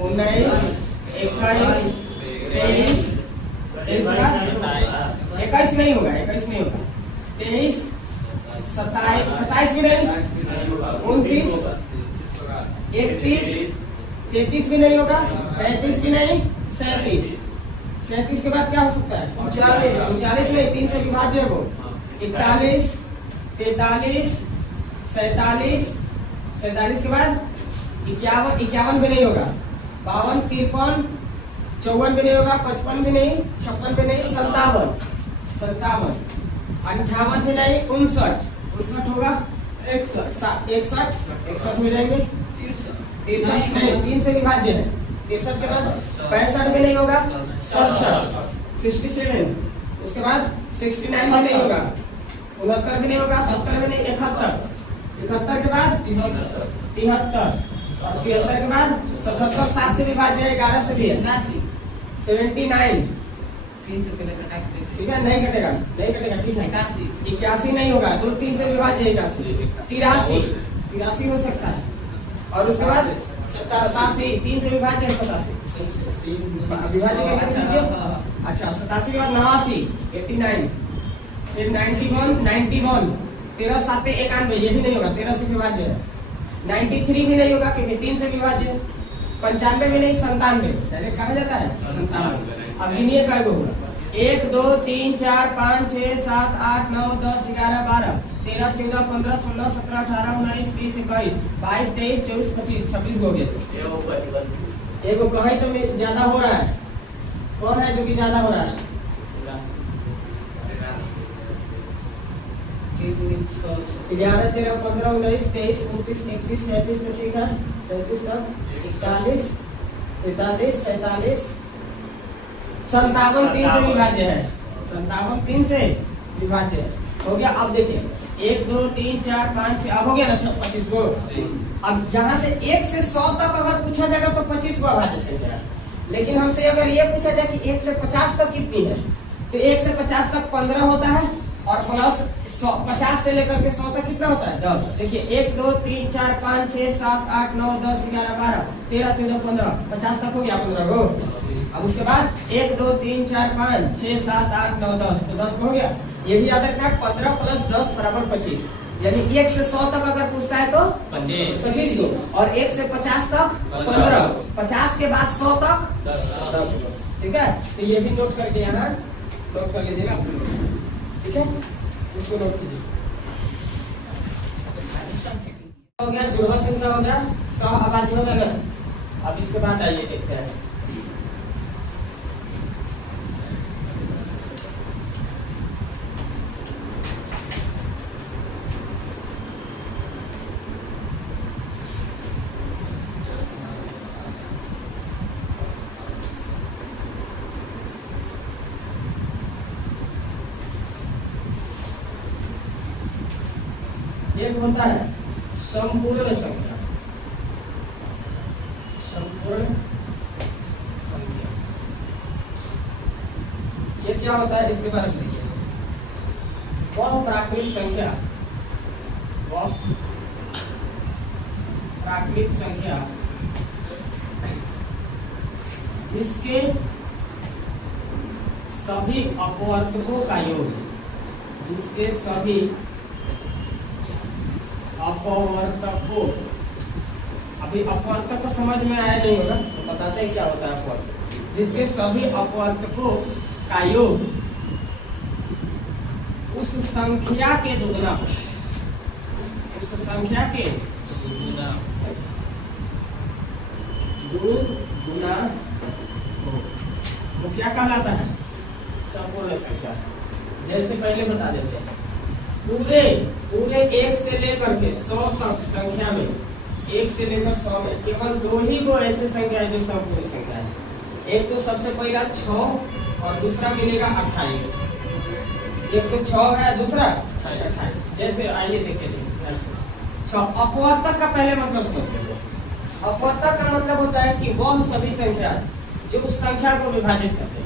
19, 21, 23, 21 नहीं होगा, 21 नहीं होगा, 23, 27 भी नहीं, 29, 31, 33 भी नहीं होगा, 35 भी नहीं, 37 के बाद क्या हो सकता है, 39 नहीं, 3 से विभाज्य है वो, 41, 43, 47 के बाद 51 भी नहीं होगा, 52, 53, 54 भी नहीं होगा, 55 भी नहीं, 56 भी नहीं, 57, 58 भी नहीं, 59 होगा, 61 हो जाएंगे, 63 नहीं, 3 से विभाज्य है, 63 के बाद 65 भी नहीं होगा, 67, उसके बाद 69 भी नहीं होगा, 69 भी नहीं होगा, 70 भी नहीं, 71 के बाद 73, और 73 के बाद 77, 7 से विभाज्य है, 11 से भी है, 79, 3 से पहले कटा के ठीक है, नहीं कटेगा, ठीक है, 81 नहीं होगा, 2 3 से विभाज्य है, 83 हो सकता है, और उसके बाद 87, 3 से विभाज्य है, 87 विभाज्य के बाद कीजिए। अच्छा 87 के बाद 89, 89, फिर 91, 13 7 91, ये भी नहीं होगा, 13 से विभाज्य है, 93 भी नहीं होगा क्योंकि 3 से विभाज्य है, 95 भी नहीं, 97 डायरेक्ट कहा जाता है 97। अब गिनिए काय होगा, 1 2 3 4 5 6 7 8 9 10 11 12 13 14 15 16 17 18 19 20 21 22 23 24 25 26 हो गया। एगो कहे तो ज्यादा हो रहा है, कौन है जो कि ज्यादा हो रहा है, 11 13 15 19 23 29 31 37 तो ठीक है, 37 का 41 43 47 57 3 से विभाज्य है, 57 3 से विभाज्य है, हो गया। अब देखिए 1 2 3 4 5 6 अब हो गया ना 25 को। अब यहाँ से 1 से 100 तक अगर पूछा जाएगा तो 25 को अभाज्य संख्या है, लेकिन हमसे अगर ये पूछा जाए कि 1 से 50 तक कितनी है, तो 1 से 50 तक 15 होता है, और प्लस 50 से लेकर के 100 तक कितना होता है 10। देखिए 1 2 3 4 5 6 7 8 9 10 11 12 13 14 15 50 तक हो गया 15 को। अब उसके बाद 1 2 3 4 5 6 7 8 9 10 तो 10 हो गया। ये भी याद रखना 15 प्लस 10 बराबर 25, यानी 1 से 100 तक अगर पूछता है तो 25 को, और 1 से 50 तक 15, 50 के बाद 100 तक 10। ठीक है, तो ये भी नोट करके यहाँ नोट कर लीजिएगा, ठीक है, इसको नोट कीजिए। हो गया जुड़वा संख्या, हो गया सह आवाज होगा ना। अब इसके बाद आइए देखते हैं। एक होता है संपूर्ण संख्या। संपूर्ण संख्या ये क्या होता है इसके बारे में देखिए। वह प्राकृतिक संख्या, वह प्राकृतिक संख्या जिसके सभी अपवर्तकों का योग, जिसके सभी अपवर्तकों, अभी अपवर्तक को समझ में आया नहीं होगा तो बताते हैं क्या होता है अपवर्तक। जिसके सभी अपवर्तकों का योग उस संख्या के दुगुना हो, उस संख्या के दुगुना हो, वो क्या कहलाता है? संपूर्ण संख्या। जैसे पहले बता देते हैं, पूरे 1 से लेकर के 100 तक संख्या में, 1 से लेकर 100 में केवल 2 ही वो ऐसे संख्या है जो संपूर्ण संख्या है। एक तो सबसे पहला 6 और दूसरा मिलेगा 28। एक तो 6 है, दूसरा 28। जैसे आइए देखे ध्यान से। 6 अपवर्तक का पहले मतलब समझिए। अपवर्तक का मतलब होता है कि वह सभी संख्या जो उस संख्या को विभाजित करते हैं।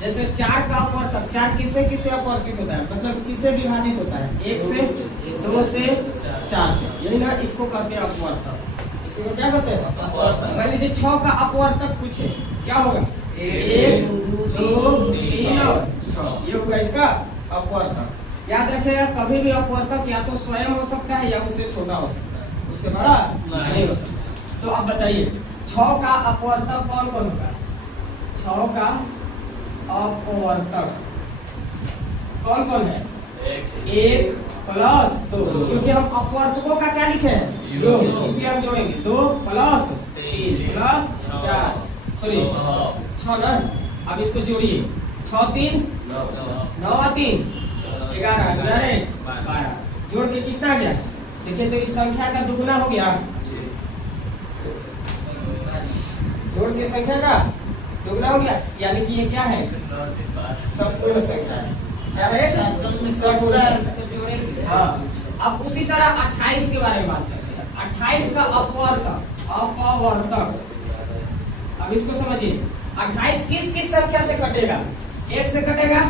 जैसे 4 का अपवर्तक, 4 किससे किससे अपवर्तित होता है, मतलब किससे विभाजित होता है? 1 से, 2 से, 4 से। यही ना, इसको कहते हैं अपवर्तक। इसी को क्या कहते हैं? अपवर्तक। मान लीजिए 6 का अपवर्तक कुछ है, क्या होगा? 1, 2, 3 और 6, ये होगा इसका अपवर्तक। याद रखिएगा, कभी भी अपवर्तक या तो स्वयं हो सकता है या उससे छोटा हो सकता है, उससे बड़ा नहीं हो सकता। तो अब बताइए 6 का अपवर्तक कौन कौन होगा? 6 का अपवर्तक कौन कौन है? 1 प्लस 2, क्योंकि हम अपवर्तकों का क्या लिखे हैं? योग, इसलिए हम जोड़ेंगे 2 प्लस 3 प्लस 4, सॉरी 6 ना। अब इसको जोड़िए, 6 3 9 3 11 11 12, जोड़ के कितना गया? देखिए तो इस संख्या का दुगुना हो गया। जोड़ के संख्या का दुगना हो गया, यानी कि ये क्या है? संपूर्ण संख्या है। क्या है? संपूर्ण संख्या। हाँ, अब उसी तरह 28 के बारे में बात करते हैं। 28 का अपवर्तक, अपवर्तक। अब इसको समझिए, 28 किस किस संख्या से कटेगा? 1 से कटेगा,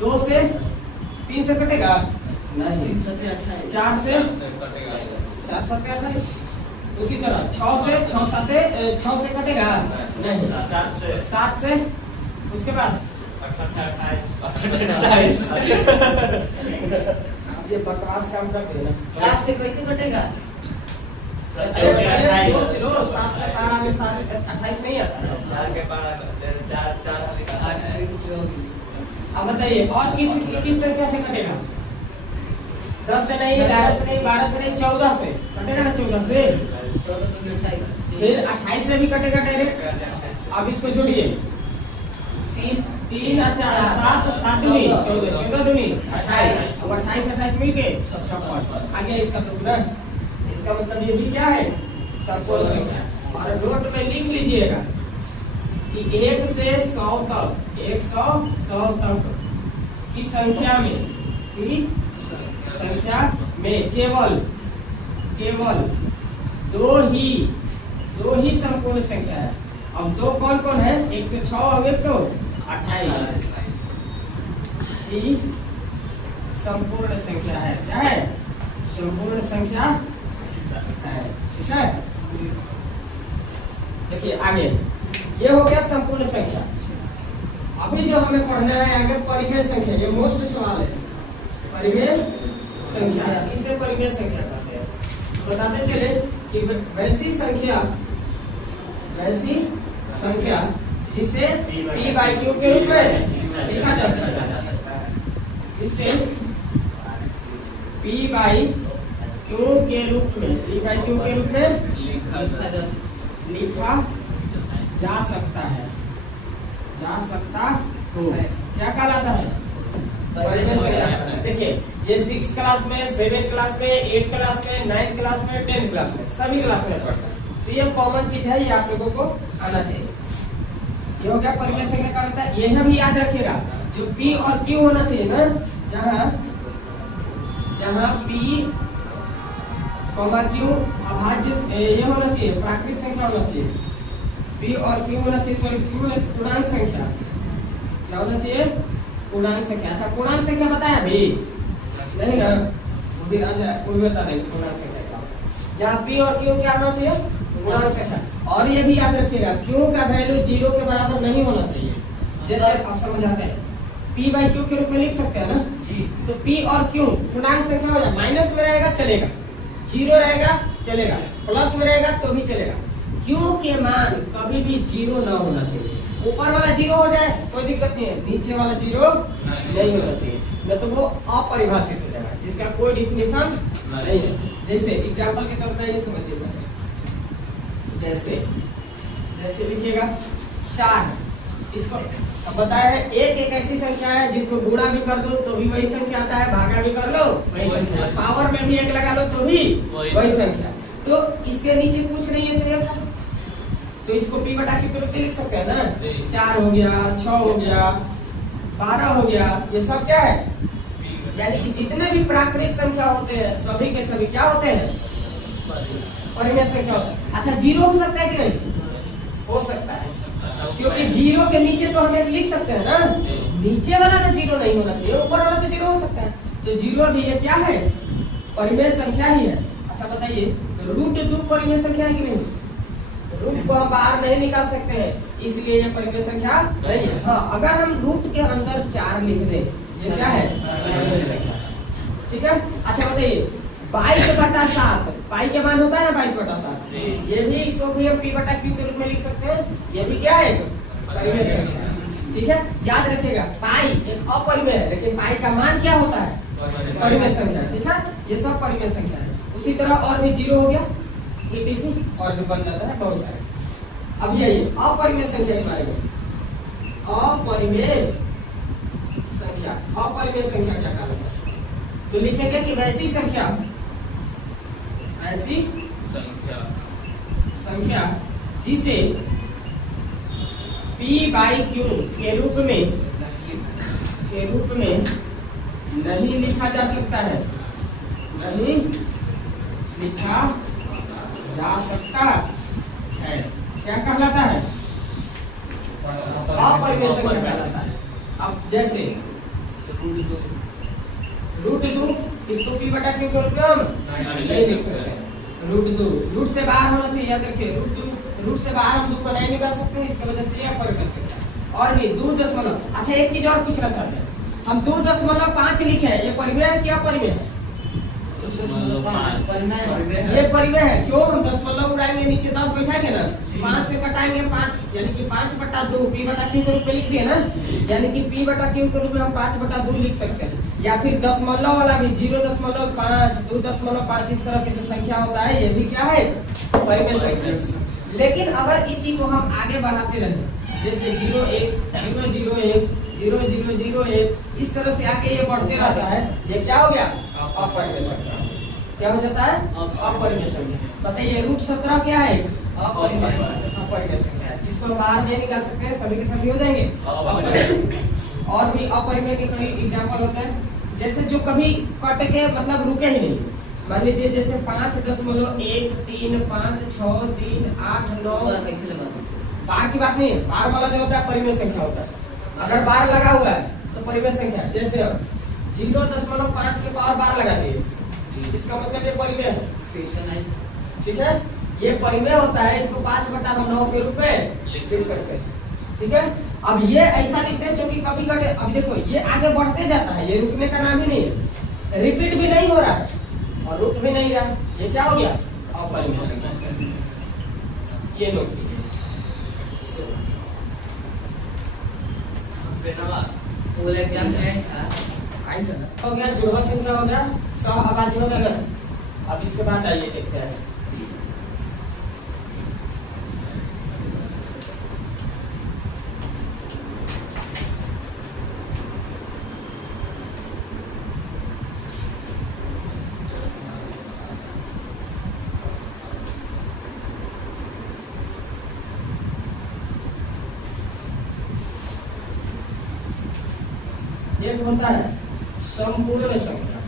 2 से, 3 से कटेगा नहीं, 4 से, 4 7 28। उसी तरह 6 से, 6 से कटेगा नहीं, 7 से, उसके बाद 28। ये बकवास काम करते हैं ना। 7 से कैसे कटेगा? सोच लो, 7 से 12 में 28 नहीं आता है। 4 के 4 अब बताइए और किस संख्या से कटेगा? 10 से नहीं, 11 से नहीं, 12 से नहीं, 14 से कटेगा ना। 14 से, फिर 28 से भी कटेगा डायरेक्ट। अब इसको जोड़िए, 3 और 4 7 7 दूनी 14, 14 दूनी 28। अब 28 28 मिलके 56 आ गया इसका दुगना। इसका मतलब ये भी क्या है? संपूर्ण संख्या। और नोट में लिख लीजिएगा कि 1 से 100 तक, 100 तक की संख्या में केवल दो ही संपूर्ण संख्या है। अब 2 कौन कौन है? एक तो 6 और एक तो 28 ही संपूर्ण संख्या है। क्या है? संपूर्ण संख्या है। ठीक है, देखिए आगे, ये हो गया संपूर्ण संख्या। अभी जो हमें पढ़ना है आगे परिमेय संख्या। ये मोस्ट सवाल है, परिमेय संख्या। इसे परिमेय संख्या कहते हैं। बताते चले कि वैसी संख्या जिसे p/q के रूप में लिखा जा सकता है, जिसे p/q के रूप में लिखा लिखा जा सकता है, जा सकता हो, क्या कहलाता है? परिमेय संख्या। देखिए ये 6 क्लास में, 7 क्लास में, 8 क्लास में, 9 क्लास में, 10 क्लास में, सभी क्लास में पढ़ता है। तो ये कॉमन चीज है, ये आप लोगों को आना चाहिए। ये हो गया परिमेय संख्या का होता है। यह भी याद रखिएगा, जो P और Q होना चाहिए ना, जहाँ P, Q अभाज्य ये होना चाहिए, प्राकृतिक संख्या होना चाहिए। P और Q होना चाहिए, सॉरी पूर्णांक संख्या। क्या होना चाहिए? पूर्णांक संख्या। अच्छा पूर्णांक संख्या बताया अभी नहीं ना, फिर बता देंगे पूर्णांक संख्या क्या होता है। जहाँ P और Q क्या होना चाहिए? पूर्णांक संख्या। और ये भी याद रखिएगा, Q का वैल्यू 0 के बराबर नहीं होना चाहिए। जैसे आप समझाते हैं P बाई Q के रूप में लिख सकते हैं ना जी। तो P और Q पूर्णांक संख्या हो जाए, माइनस में रहेगा चलेगा, 0 रहेगा चलेगा, प्लस में रहेगा तो भी चलेगा। Q के मान कभी भी 0 ना होना चाहिए। ऊपर वाला 0 हो जाए कोई दिक्कत नहीं है, नीचे वाला 0 नहीं होना चाहिए, नहीं तो वो अपरिभाषित हो जाएगा, जिसका कोई डिफिनेशन नहीं है। जैसे एग्जांपल के तौर पर ये समझिए, जैसे लिखिएगा 4, इसको अब बताया है एक ऐसी संख्या है जिसको गुणा भी कर दो तो भी वही संख्या आता है, भागा भी कर लो वही संख्या, पावर में भी 1 लगा लो तो भी वही संख्या। तो इसके नीचे कुछ नहीं है तो ये था, तो इसको P बटा Q के रूप में लिख सकते हैं ना। 4 हो गया, 6 हो गया, 12 हो गया, ये सब क्या है? यानी कि जितने भी प्राकृतिक संख्या होते हैं सभी के सभी क्या होते हैं? परिमेय संख्या होता है। अच्छा 0 हो सकता है कि नहीं? हो सकता है, क्योंकि 0 के नीचे तो हम एक लिख सकते हैं ना, नीचे वाला तो 0 नहीं होना चाहिए, ऊपर वाला तो 0 हो सकता है। तो 0 भी ये क्या है? परिमेय संख्या ही है। अच्छा बताइए √2 परिमेय संख्या है कि नहीं? रूट को हम बाहर नहीं निकाल सकते हैं, इसलिए ये परिमेय संख्या नहीं है। हाँ अगर हम रूट के अंदर 4 लिख दें, ये क्या है? परिमेय संख्या। ठीक है। अच्छा बताइए 22/7 पाई के मान होता है ना 22/7, ये भी इसको भी हम P बटा Q के रूप में लिख सकते हैं, ये भी क्या है? परिमेय संख्या। ठीक है, याद रखिएगा पाई एक अपरिमेय है, लेकिन पाई का मान क्या होता है? परिमेय संख्या। ठीक है, ये सब परिमेय संख्या है। उसी तरह और भी 0 हो गया, ETC और भी बन जाता है बहुत सारे। अब ये अपरिमेय संख्या के बारे में, अपरिमेय संख्या, अपरिमेय संख्या क्या कहलाता है? तो लिखेंगे कि वैसी संख्या, ऐसी संख्या जिसे P बाई Q के रूप में नहीं लिखा जा सकता है, नहीं लिखा जा सकता है, क्या कहलाता है? अपरिमेय संख्या कहलाता है। अब जैसे √2 इसको P बटा Q के रूप में हम नहीं लिख सकते हैं। √2 रूट से बाहर होना चाहिए, याद रखिए रूट से बाहर हम 2 को नहीं निकाल सकते हैं, इसकी वजह से ये अपरिमेय संख्या है। और भी 2 अच्छा एक चीज और पूछना चाहते हैं, हम 2.5 लिखे हैं, ये परिमेय है क्या अपरिमेय है? ये परिमेय है। क्यों? हम दशमलव उड़ाएंगे, नीचे 10 बैठाएंगे ना, 5 से कटाएंगे 5, यानी कि 5/2 P बटा Q के रूप में लिख दिए ना, यानी कि P बटा Q के रूप में हम 5/2 लिख सकते हैं। या फिर दशमलव वाला भी 0.5, 2.5, इस तरह की जो संख्या होता है ये भी क्या है? परिमेय संख्या। लेकिन अगर इसी को हम आगे बढ़ाते रहे, जैसे 0.1, 0.01, 0.001, इस तरह से आगे ये बढ़ते रहता है, ये क्या हो गया? अपरिमेय संख्या। क्या हो जाता है? अपरिमेय संख्या। बताइए √17 क्या है? अपरिमेय संख्या है, जिसको हम बाहर नहीं निकाल सकते हैं, सभी के सभी हो जाएंगे अपरिमेय संख्या। और भी अपरिमेय के कई एग्जांपल होते हैं, जैसे जो कभी कट के मतलब रुके ही नहीं। मान लीजिए जैसे 5.135, 5, 6, 3, 8, 9 कैसे लगा? बार की बात नहीं है, बार वाला जो होता है परिमेय संख्या होता है। अगर बार लगा हुआ है तो परिमेय संख्या, जैसे 0.5 के पावर बार लगा दिए, इसका मतलब ये परिमेय है। ठीक है, ये परिमेय होता है, इसको 5/9 के रूप में लिख सकते हैं। ठीक है, अब ये ऐसा लिखते हैं जो कि कभी कटे। अब देखो ये आगे बढ़ते जाता है, ये रुकने का नाम ही नहीं है, रिपीट भी नहीं हो रहा है और रुक भी नहीं रहा, ये क्या हो गया? अपरिमेय संख्या। ये नोट कीजिए। फुल एग्जाम है हो गया, जुड़वा संख्या हो गया, सह अभाज्य हो गया। अब इसके बाद आइए देखते हैं एक होता है संपूर्ण संख्या,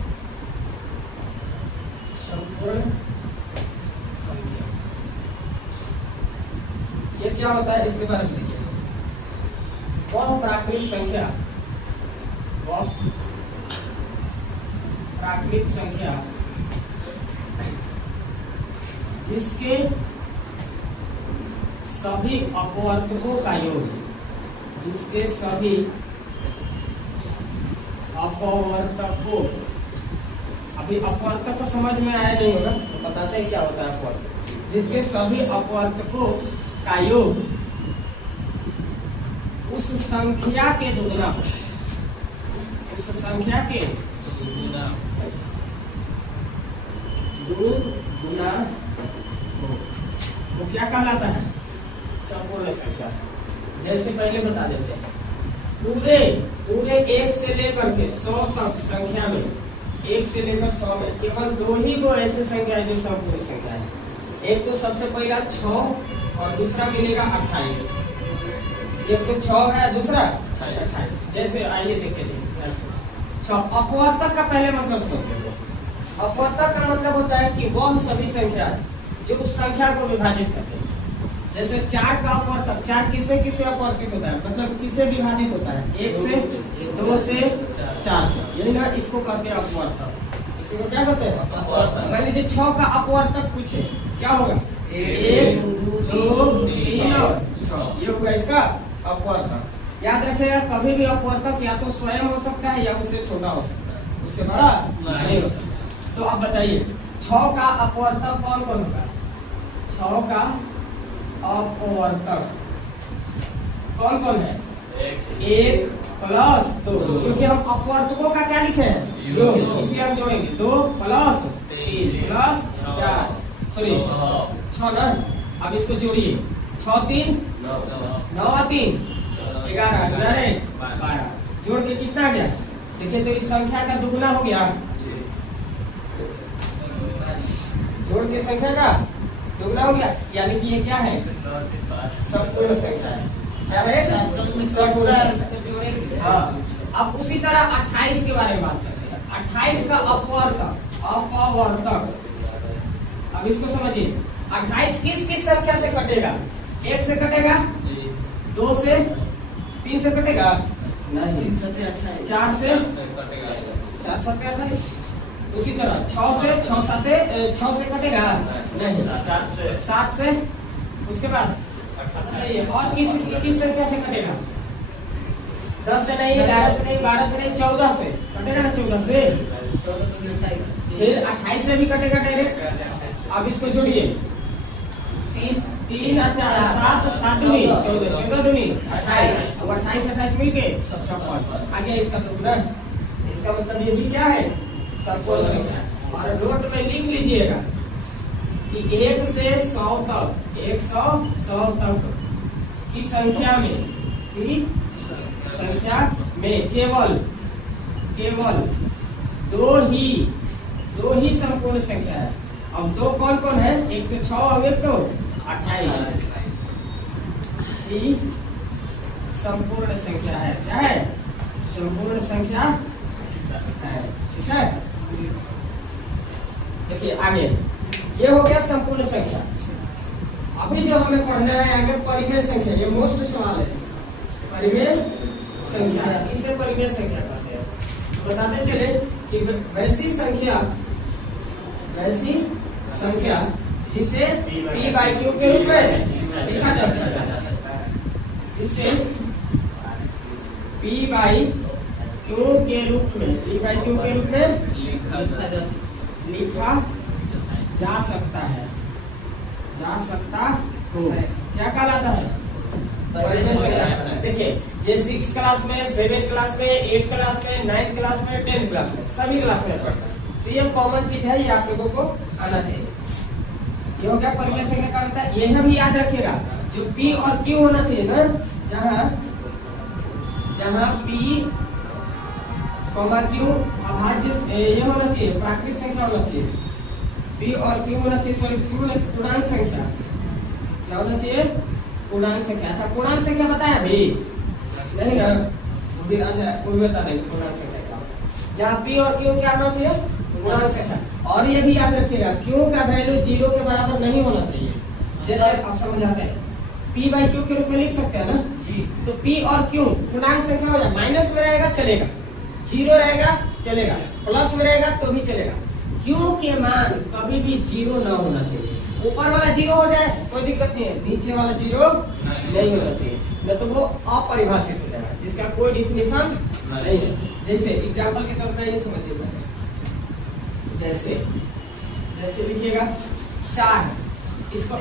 संपूर्ण संख्या। ये क्या होता है इसके बारे में देखिए। वह प्राकृतिक संख्या, वह प्राकृतिक संख्या जिसके सभी अपवर्तकों का योग, जिसके सभी अपवर्तकों, अभी अपवर्तक को समझ में आया नहीं होगा तो बताते हैं क्या होता है अपवर्तक। जिसके सभी अपवर्तकों का योग उस संख्या के दुगना हो, उस संख्या के दुगुना हो, वो क्या कहलाता है? संपूर्ण संख्या। जैसे पहले बता देते हैं, पूरे पूरे 1 से लेकर के 100 तक संख्या में, 1 से लेकर 100 में केवल 2 ही को ऐसे संख्या है जो संपूर्ण संख्या है। एक तो सबसे पहला 6 और दूसरा मिलेगा 28। एक तो 6 है, दूसरा 28। जैसे आइए देखे ध्यान से। 6 अपवर्तक का पहले मतलब समझिए। अपवर्तक का मतलब होता है कि वह सभी संख्या जो उस संख्या को विभाजित करते हैं। जैसे 4 का अपवर्तक, 4 किससे किससे अपवर्तित होता है, मतलब किससे विभाजित होता है? 1 से, 2 से, 4 से, यानी ना इसको कहते हैं अपवर्तक। इसी को क्या कहते हैं? अपवर्तक। मान लीजिए 6 का अपवर्तक पूछे, क्या होगा? 1, 2, 3 और 6, ये होगा इसका अपवर्तक। याद रखिएगा, कभी भी अपवर्तक या तो स्वयं हो सकता है या उससे छोटा हो सकता है, उससे बड़ा नहीं हो सकता। तो अब बताइए 6 का अपवर्तक कौन कौन होगा? 6 का अपवर्तक कौन कौन है? 1 प्लस 2, क्योंकि हम अपवर्तकों का क्या लिखे हैं? योग, इसलिए हम जोड़ेंगे 2 प्लस 3 प्लस 4, सॉरी 6 ना। अब इसको जोड़िए, 6 3 9 3 11 11 12, जोड़ के कितना गया? देखिए तो इस संख्या का दुगुना हो गया, जोड़ के संख्या का दुगना हो गया, यानी कि ये क्या है? संपूर्ण संख्या है। क्या है? संपूर्ण संख्या। हाँ, अब उसी तरह 28 के बारे में बात करते हैं। 28 का अपवर्तक, अपवर्तक, अब इसको समझिए। 28 किस किस संख्या से कटेगा? 1 से कटेगा, 2 से, 3 से कटेगा नहीं, 4 से, 4 7 28। उसी तरह 6 से, 6 से कटेगा नहीं, 7 से, उसके बाद और किस संख्या से कटेगा? 10 से नहीं, 11 से नहीं, 12 से नहीं, 14 से कटेगा ना, 14 से। फिर 28 से भी कटेगा डायरेक्ट। अब इसको जोड़िए, 3 और 4 7 7 दूनी 14, 14 दूनी 28, अब 28 28 मिलके 56 आ गया इसका दुगना। इसका मतलब ये भी क्या है? संपूर्ण संख्या। और नोट में लिख लीजिएगा कि 1 से 100 तक, 100 तक की संख्या में केवल दो ही संपूर्ण संख्या है। अब 2 कौन कौन है? एक तो 6 और एक तो 28 ही संपूर्ण संख्या है। क्या है? संपूर्ण संख्या है। ठीक है, देखिए आगे, ये हो गया संपूर्ण संख्या। अभी जो हमें पढ़ना है आगे परिमेय संख्या, ये मोस्ट सवाल है। परिमेय संख्या, इसे परिमेय संख्या कहते हैं। बताते चले कि वैसी संख्या जिसे p/q के रूप में लिखा जा सकता है, जिसे p/q के रूप में लिखा जा सकता है, क्या कहलाता है? देखिए ये 6 क्लास में, 7 क्लास में, 8 क्लास में, 9 क्लास में, 10 क्लास में, सभी क्लास में पढ़ता है। तो ये कॉमन चीज है, ये आप लोगों को आना चाहिए। ये हो गया परिमेय संख्या का होता है। यह भी याद रखिएगा, जो p और q होना चाहिए ना, जहाँ p, q अभाज्य ये होना चाहिए, प्राकृतिक संख्या होना चाहिए। p और q होना चाहिए, सॉरी पूर्णांक संख्या। क्या होना चाहिए? पूर्णांक संख्या। अच्छा पूर्णांक संख्या बताया अभी नहीं ना, तो फिर पूर्णता नहीं, पूर्णांक संख्या क्या होता है। जहाँ पी और क्यू क्या होना चाहिए, पूर्णांक संख्या। और ये भी याद रखिएगा क्यू का वैल्यू 0 के बराबर नहीं होना चाहिए। जैसे आप समझ आते हैं P बाई क्यू के रूप में लिख सकते हैं ना जी। तो P और Q पूर्णांक संख्या हो जाए, माइनस में रहेगा चलेगा, 0 रहेगा चलेगा, प्लस में रहेगा तो भी चलेगा। Q के मान कभी भी 0 ना होना चाहिए। ऊपर वाला 0 हो जाए कोई दिक्कत नहीं है, नीचे वाला 0 नहीं होना चाहिए, नहीं तो वो अपरिभाषित हो जाएगा जिसका कोई डिफिनेशन नहीं है। जैसे एग्जांपल के तौर पर ये समझिएगा, जैसे जैसे लिखिएगा 4, इसको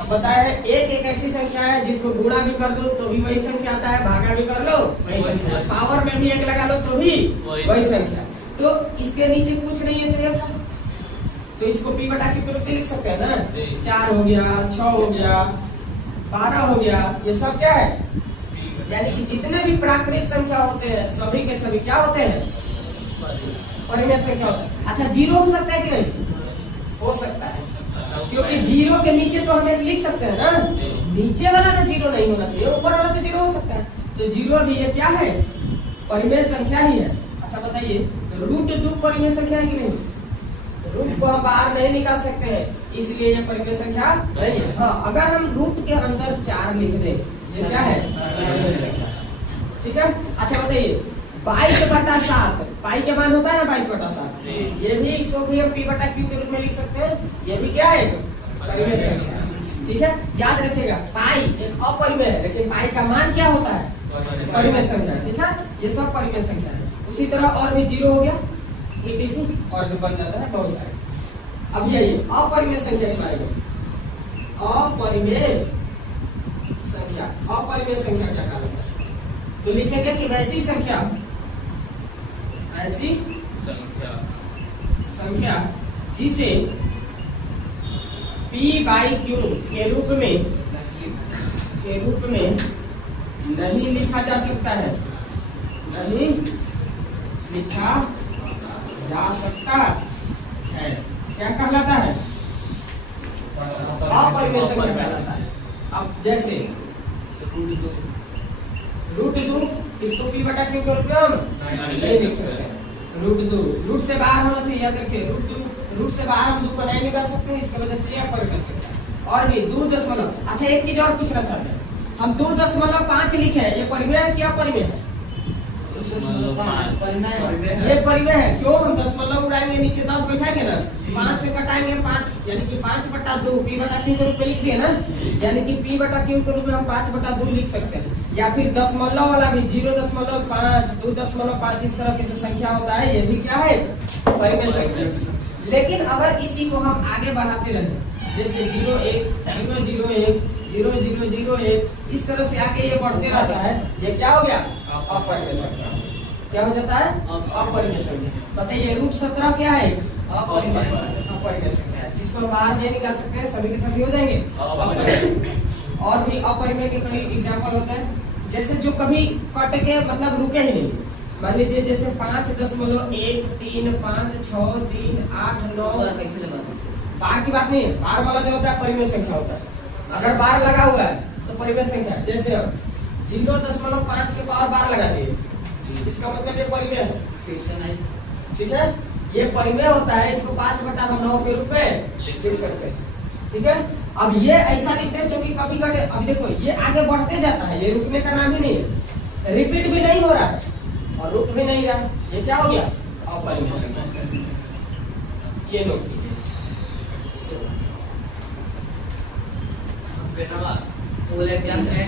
अब बताया है एक ऐसी संख्या है जिसको गुणा भी कर दो तो भी वही संख्या आता है, भागा भी कर लो वही संख्या, पावर में भी 1 लगा लो तो भी वही संख्या। तो इसके नीचे कुछ नहीं है तो ये तो इसको p बटा q के रूप में लिख सकते हैं ना। 4 हो गया, 6 हो गया, 12 हो गया, ये सब क्या है, यानी कि जितने भी प्राकृतिक संख्या होते हैं सभी के सभी क्या होते हैं, परिमेय संख्या होते हैं। अच्छा 0 हो सकता है कि नहीं, हो सकता है, क्योंकि 0 के नीचे तो हम एक लिख सकते हैं ना, नीचे वाला ना 0 नहीं होना चाहिए, ऊपर वाला तो 0 हो सकता है। तो 0 भी ये क्या है, परिमेय संख्या ही है। अच्छा बताइए √2 परिमेय संख्या है कि नहीं, रूट को हम बाहर नहीं निकाल सकते हैं इसलिए ये परिमेय संख्या नहीं है। हाँ अगर हम रूट के अंदर 4 लिख दें ये क्या है, परिमेय संख्या, ठीक है। अच्छा बताइए 22/7 पाई के मान होता है ना 22/7, ये भी इसको भी हम p बटा q के रूप में लिख सकते हैं, ये भी क्या है, परिमेय संख्या, ठीक है। याद रखिएगा पाई एक अपरिमेय है लेकिन पाई का मान क्या होता है, परिमेय संख्या, ठीक है। ये सब परिमेय संख्या है। उसी तरह और भी 0 हो गया etc और भी बन जाता है बहुत सारे। अब ये अपरिमेय संख्या के बारे में, अपरिमेय संख्या, अपरिमेय संख्या क्या कहलाता है, तो लिखेंगे कि वैसी संख्या, ऐसी संख्या जिसे p बाई q के रूप में नहीं लिखा जा सकता है, नहीं लिखा जा सकता है, क्या कहलाता है, अपरिमेय संख्या कहलाता है। अब जैसे √2 इसको p बटा q के रूप में हम नहीं लिख सकते हैं, √2 रूट से बाहर होना चाहिए, याद रखिए रूट से बाहर हम 2 को नहीं निकाल सकते, इसकी वजह से यह परिमेय संख्या है। और भी 2 अच्छा एक चीज और पूछना चाहते हैं, हम 2.5 लिखे हैं, ये परिमेय है क्या, परिमेय है, ये परिमेय है। क्यों, हम दशमलव उड़ाएंगे नीचे 10 बैठाएंगे ना, 5 से कटाएंगे 5 यानी कि 5/2 p बटा q के रूप में लिख दिए ना, यानी कि p बटा q के रूप में हम 5/2 लिख सकते हैं। या फिर दशमलव वाला भी 0.5 2.5 इस तरह की जो संख्या होता है ये भी क्या है, परिमेय संख्या। लेकिन अगर इसी को हम आगे बढ़ाते रहे जैसे 0 1 0 0 1 0 0 0 1 इस तरह से आगे ये बढ़ते रहता है, ये क्या हो गया, अपरिमेय संख्या। क्या हो जाता है, अपरिमेय संख्या। बताइए √17 क्या है, अपरिमेय संख्या है, जिसको बाहर नहीं निकाल सकते हैं, सभी के सभी हो जाएंगे अपरिमेय संख्या। और भी अपरिमेय के कई एग्जांपल होते हैं, जैसे जो कभी कट के मतलब रुके ही नहीं, मान लीजिए जैसे 5.1 3 5 6 3 8 9 कैसे लगा, बार की बात नहीं है, बार वाला जो होता है परिमेय संख्या होता है। अगर बार लगा हुआ है तो परिमेय संख्या है। जैसे हम 0.5 के पावर बार लगा दिए, इसका मतलब ये परिमेय है, ठीक है। ये परिमेय होता है, इसको 5/9 के रूप में लिख सकते हैं, ठीक है। अब ये ऐसा लिखते हैं क्योंकि कभी कभी अब देखो ये आगे बढ़ते जाता है, ये रुकने का नाम ही नहीं है, रिपीट भी नहीं हो रहा है और रुक भी नहीं रहा, ये क्या हो गया, अपरिमेय संख्या। ये नोट कीजिए। फुल एग्जाम है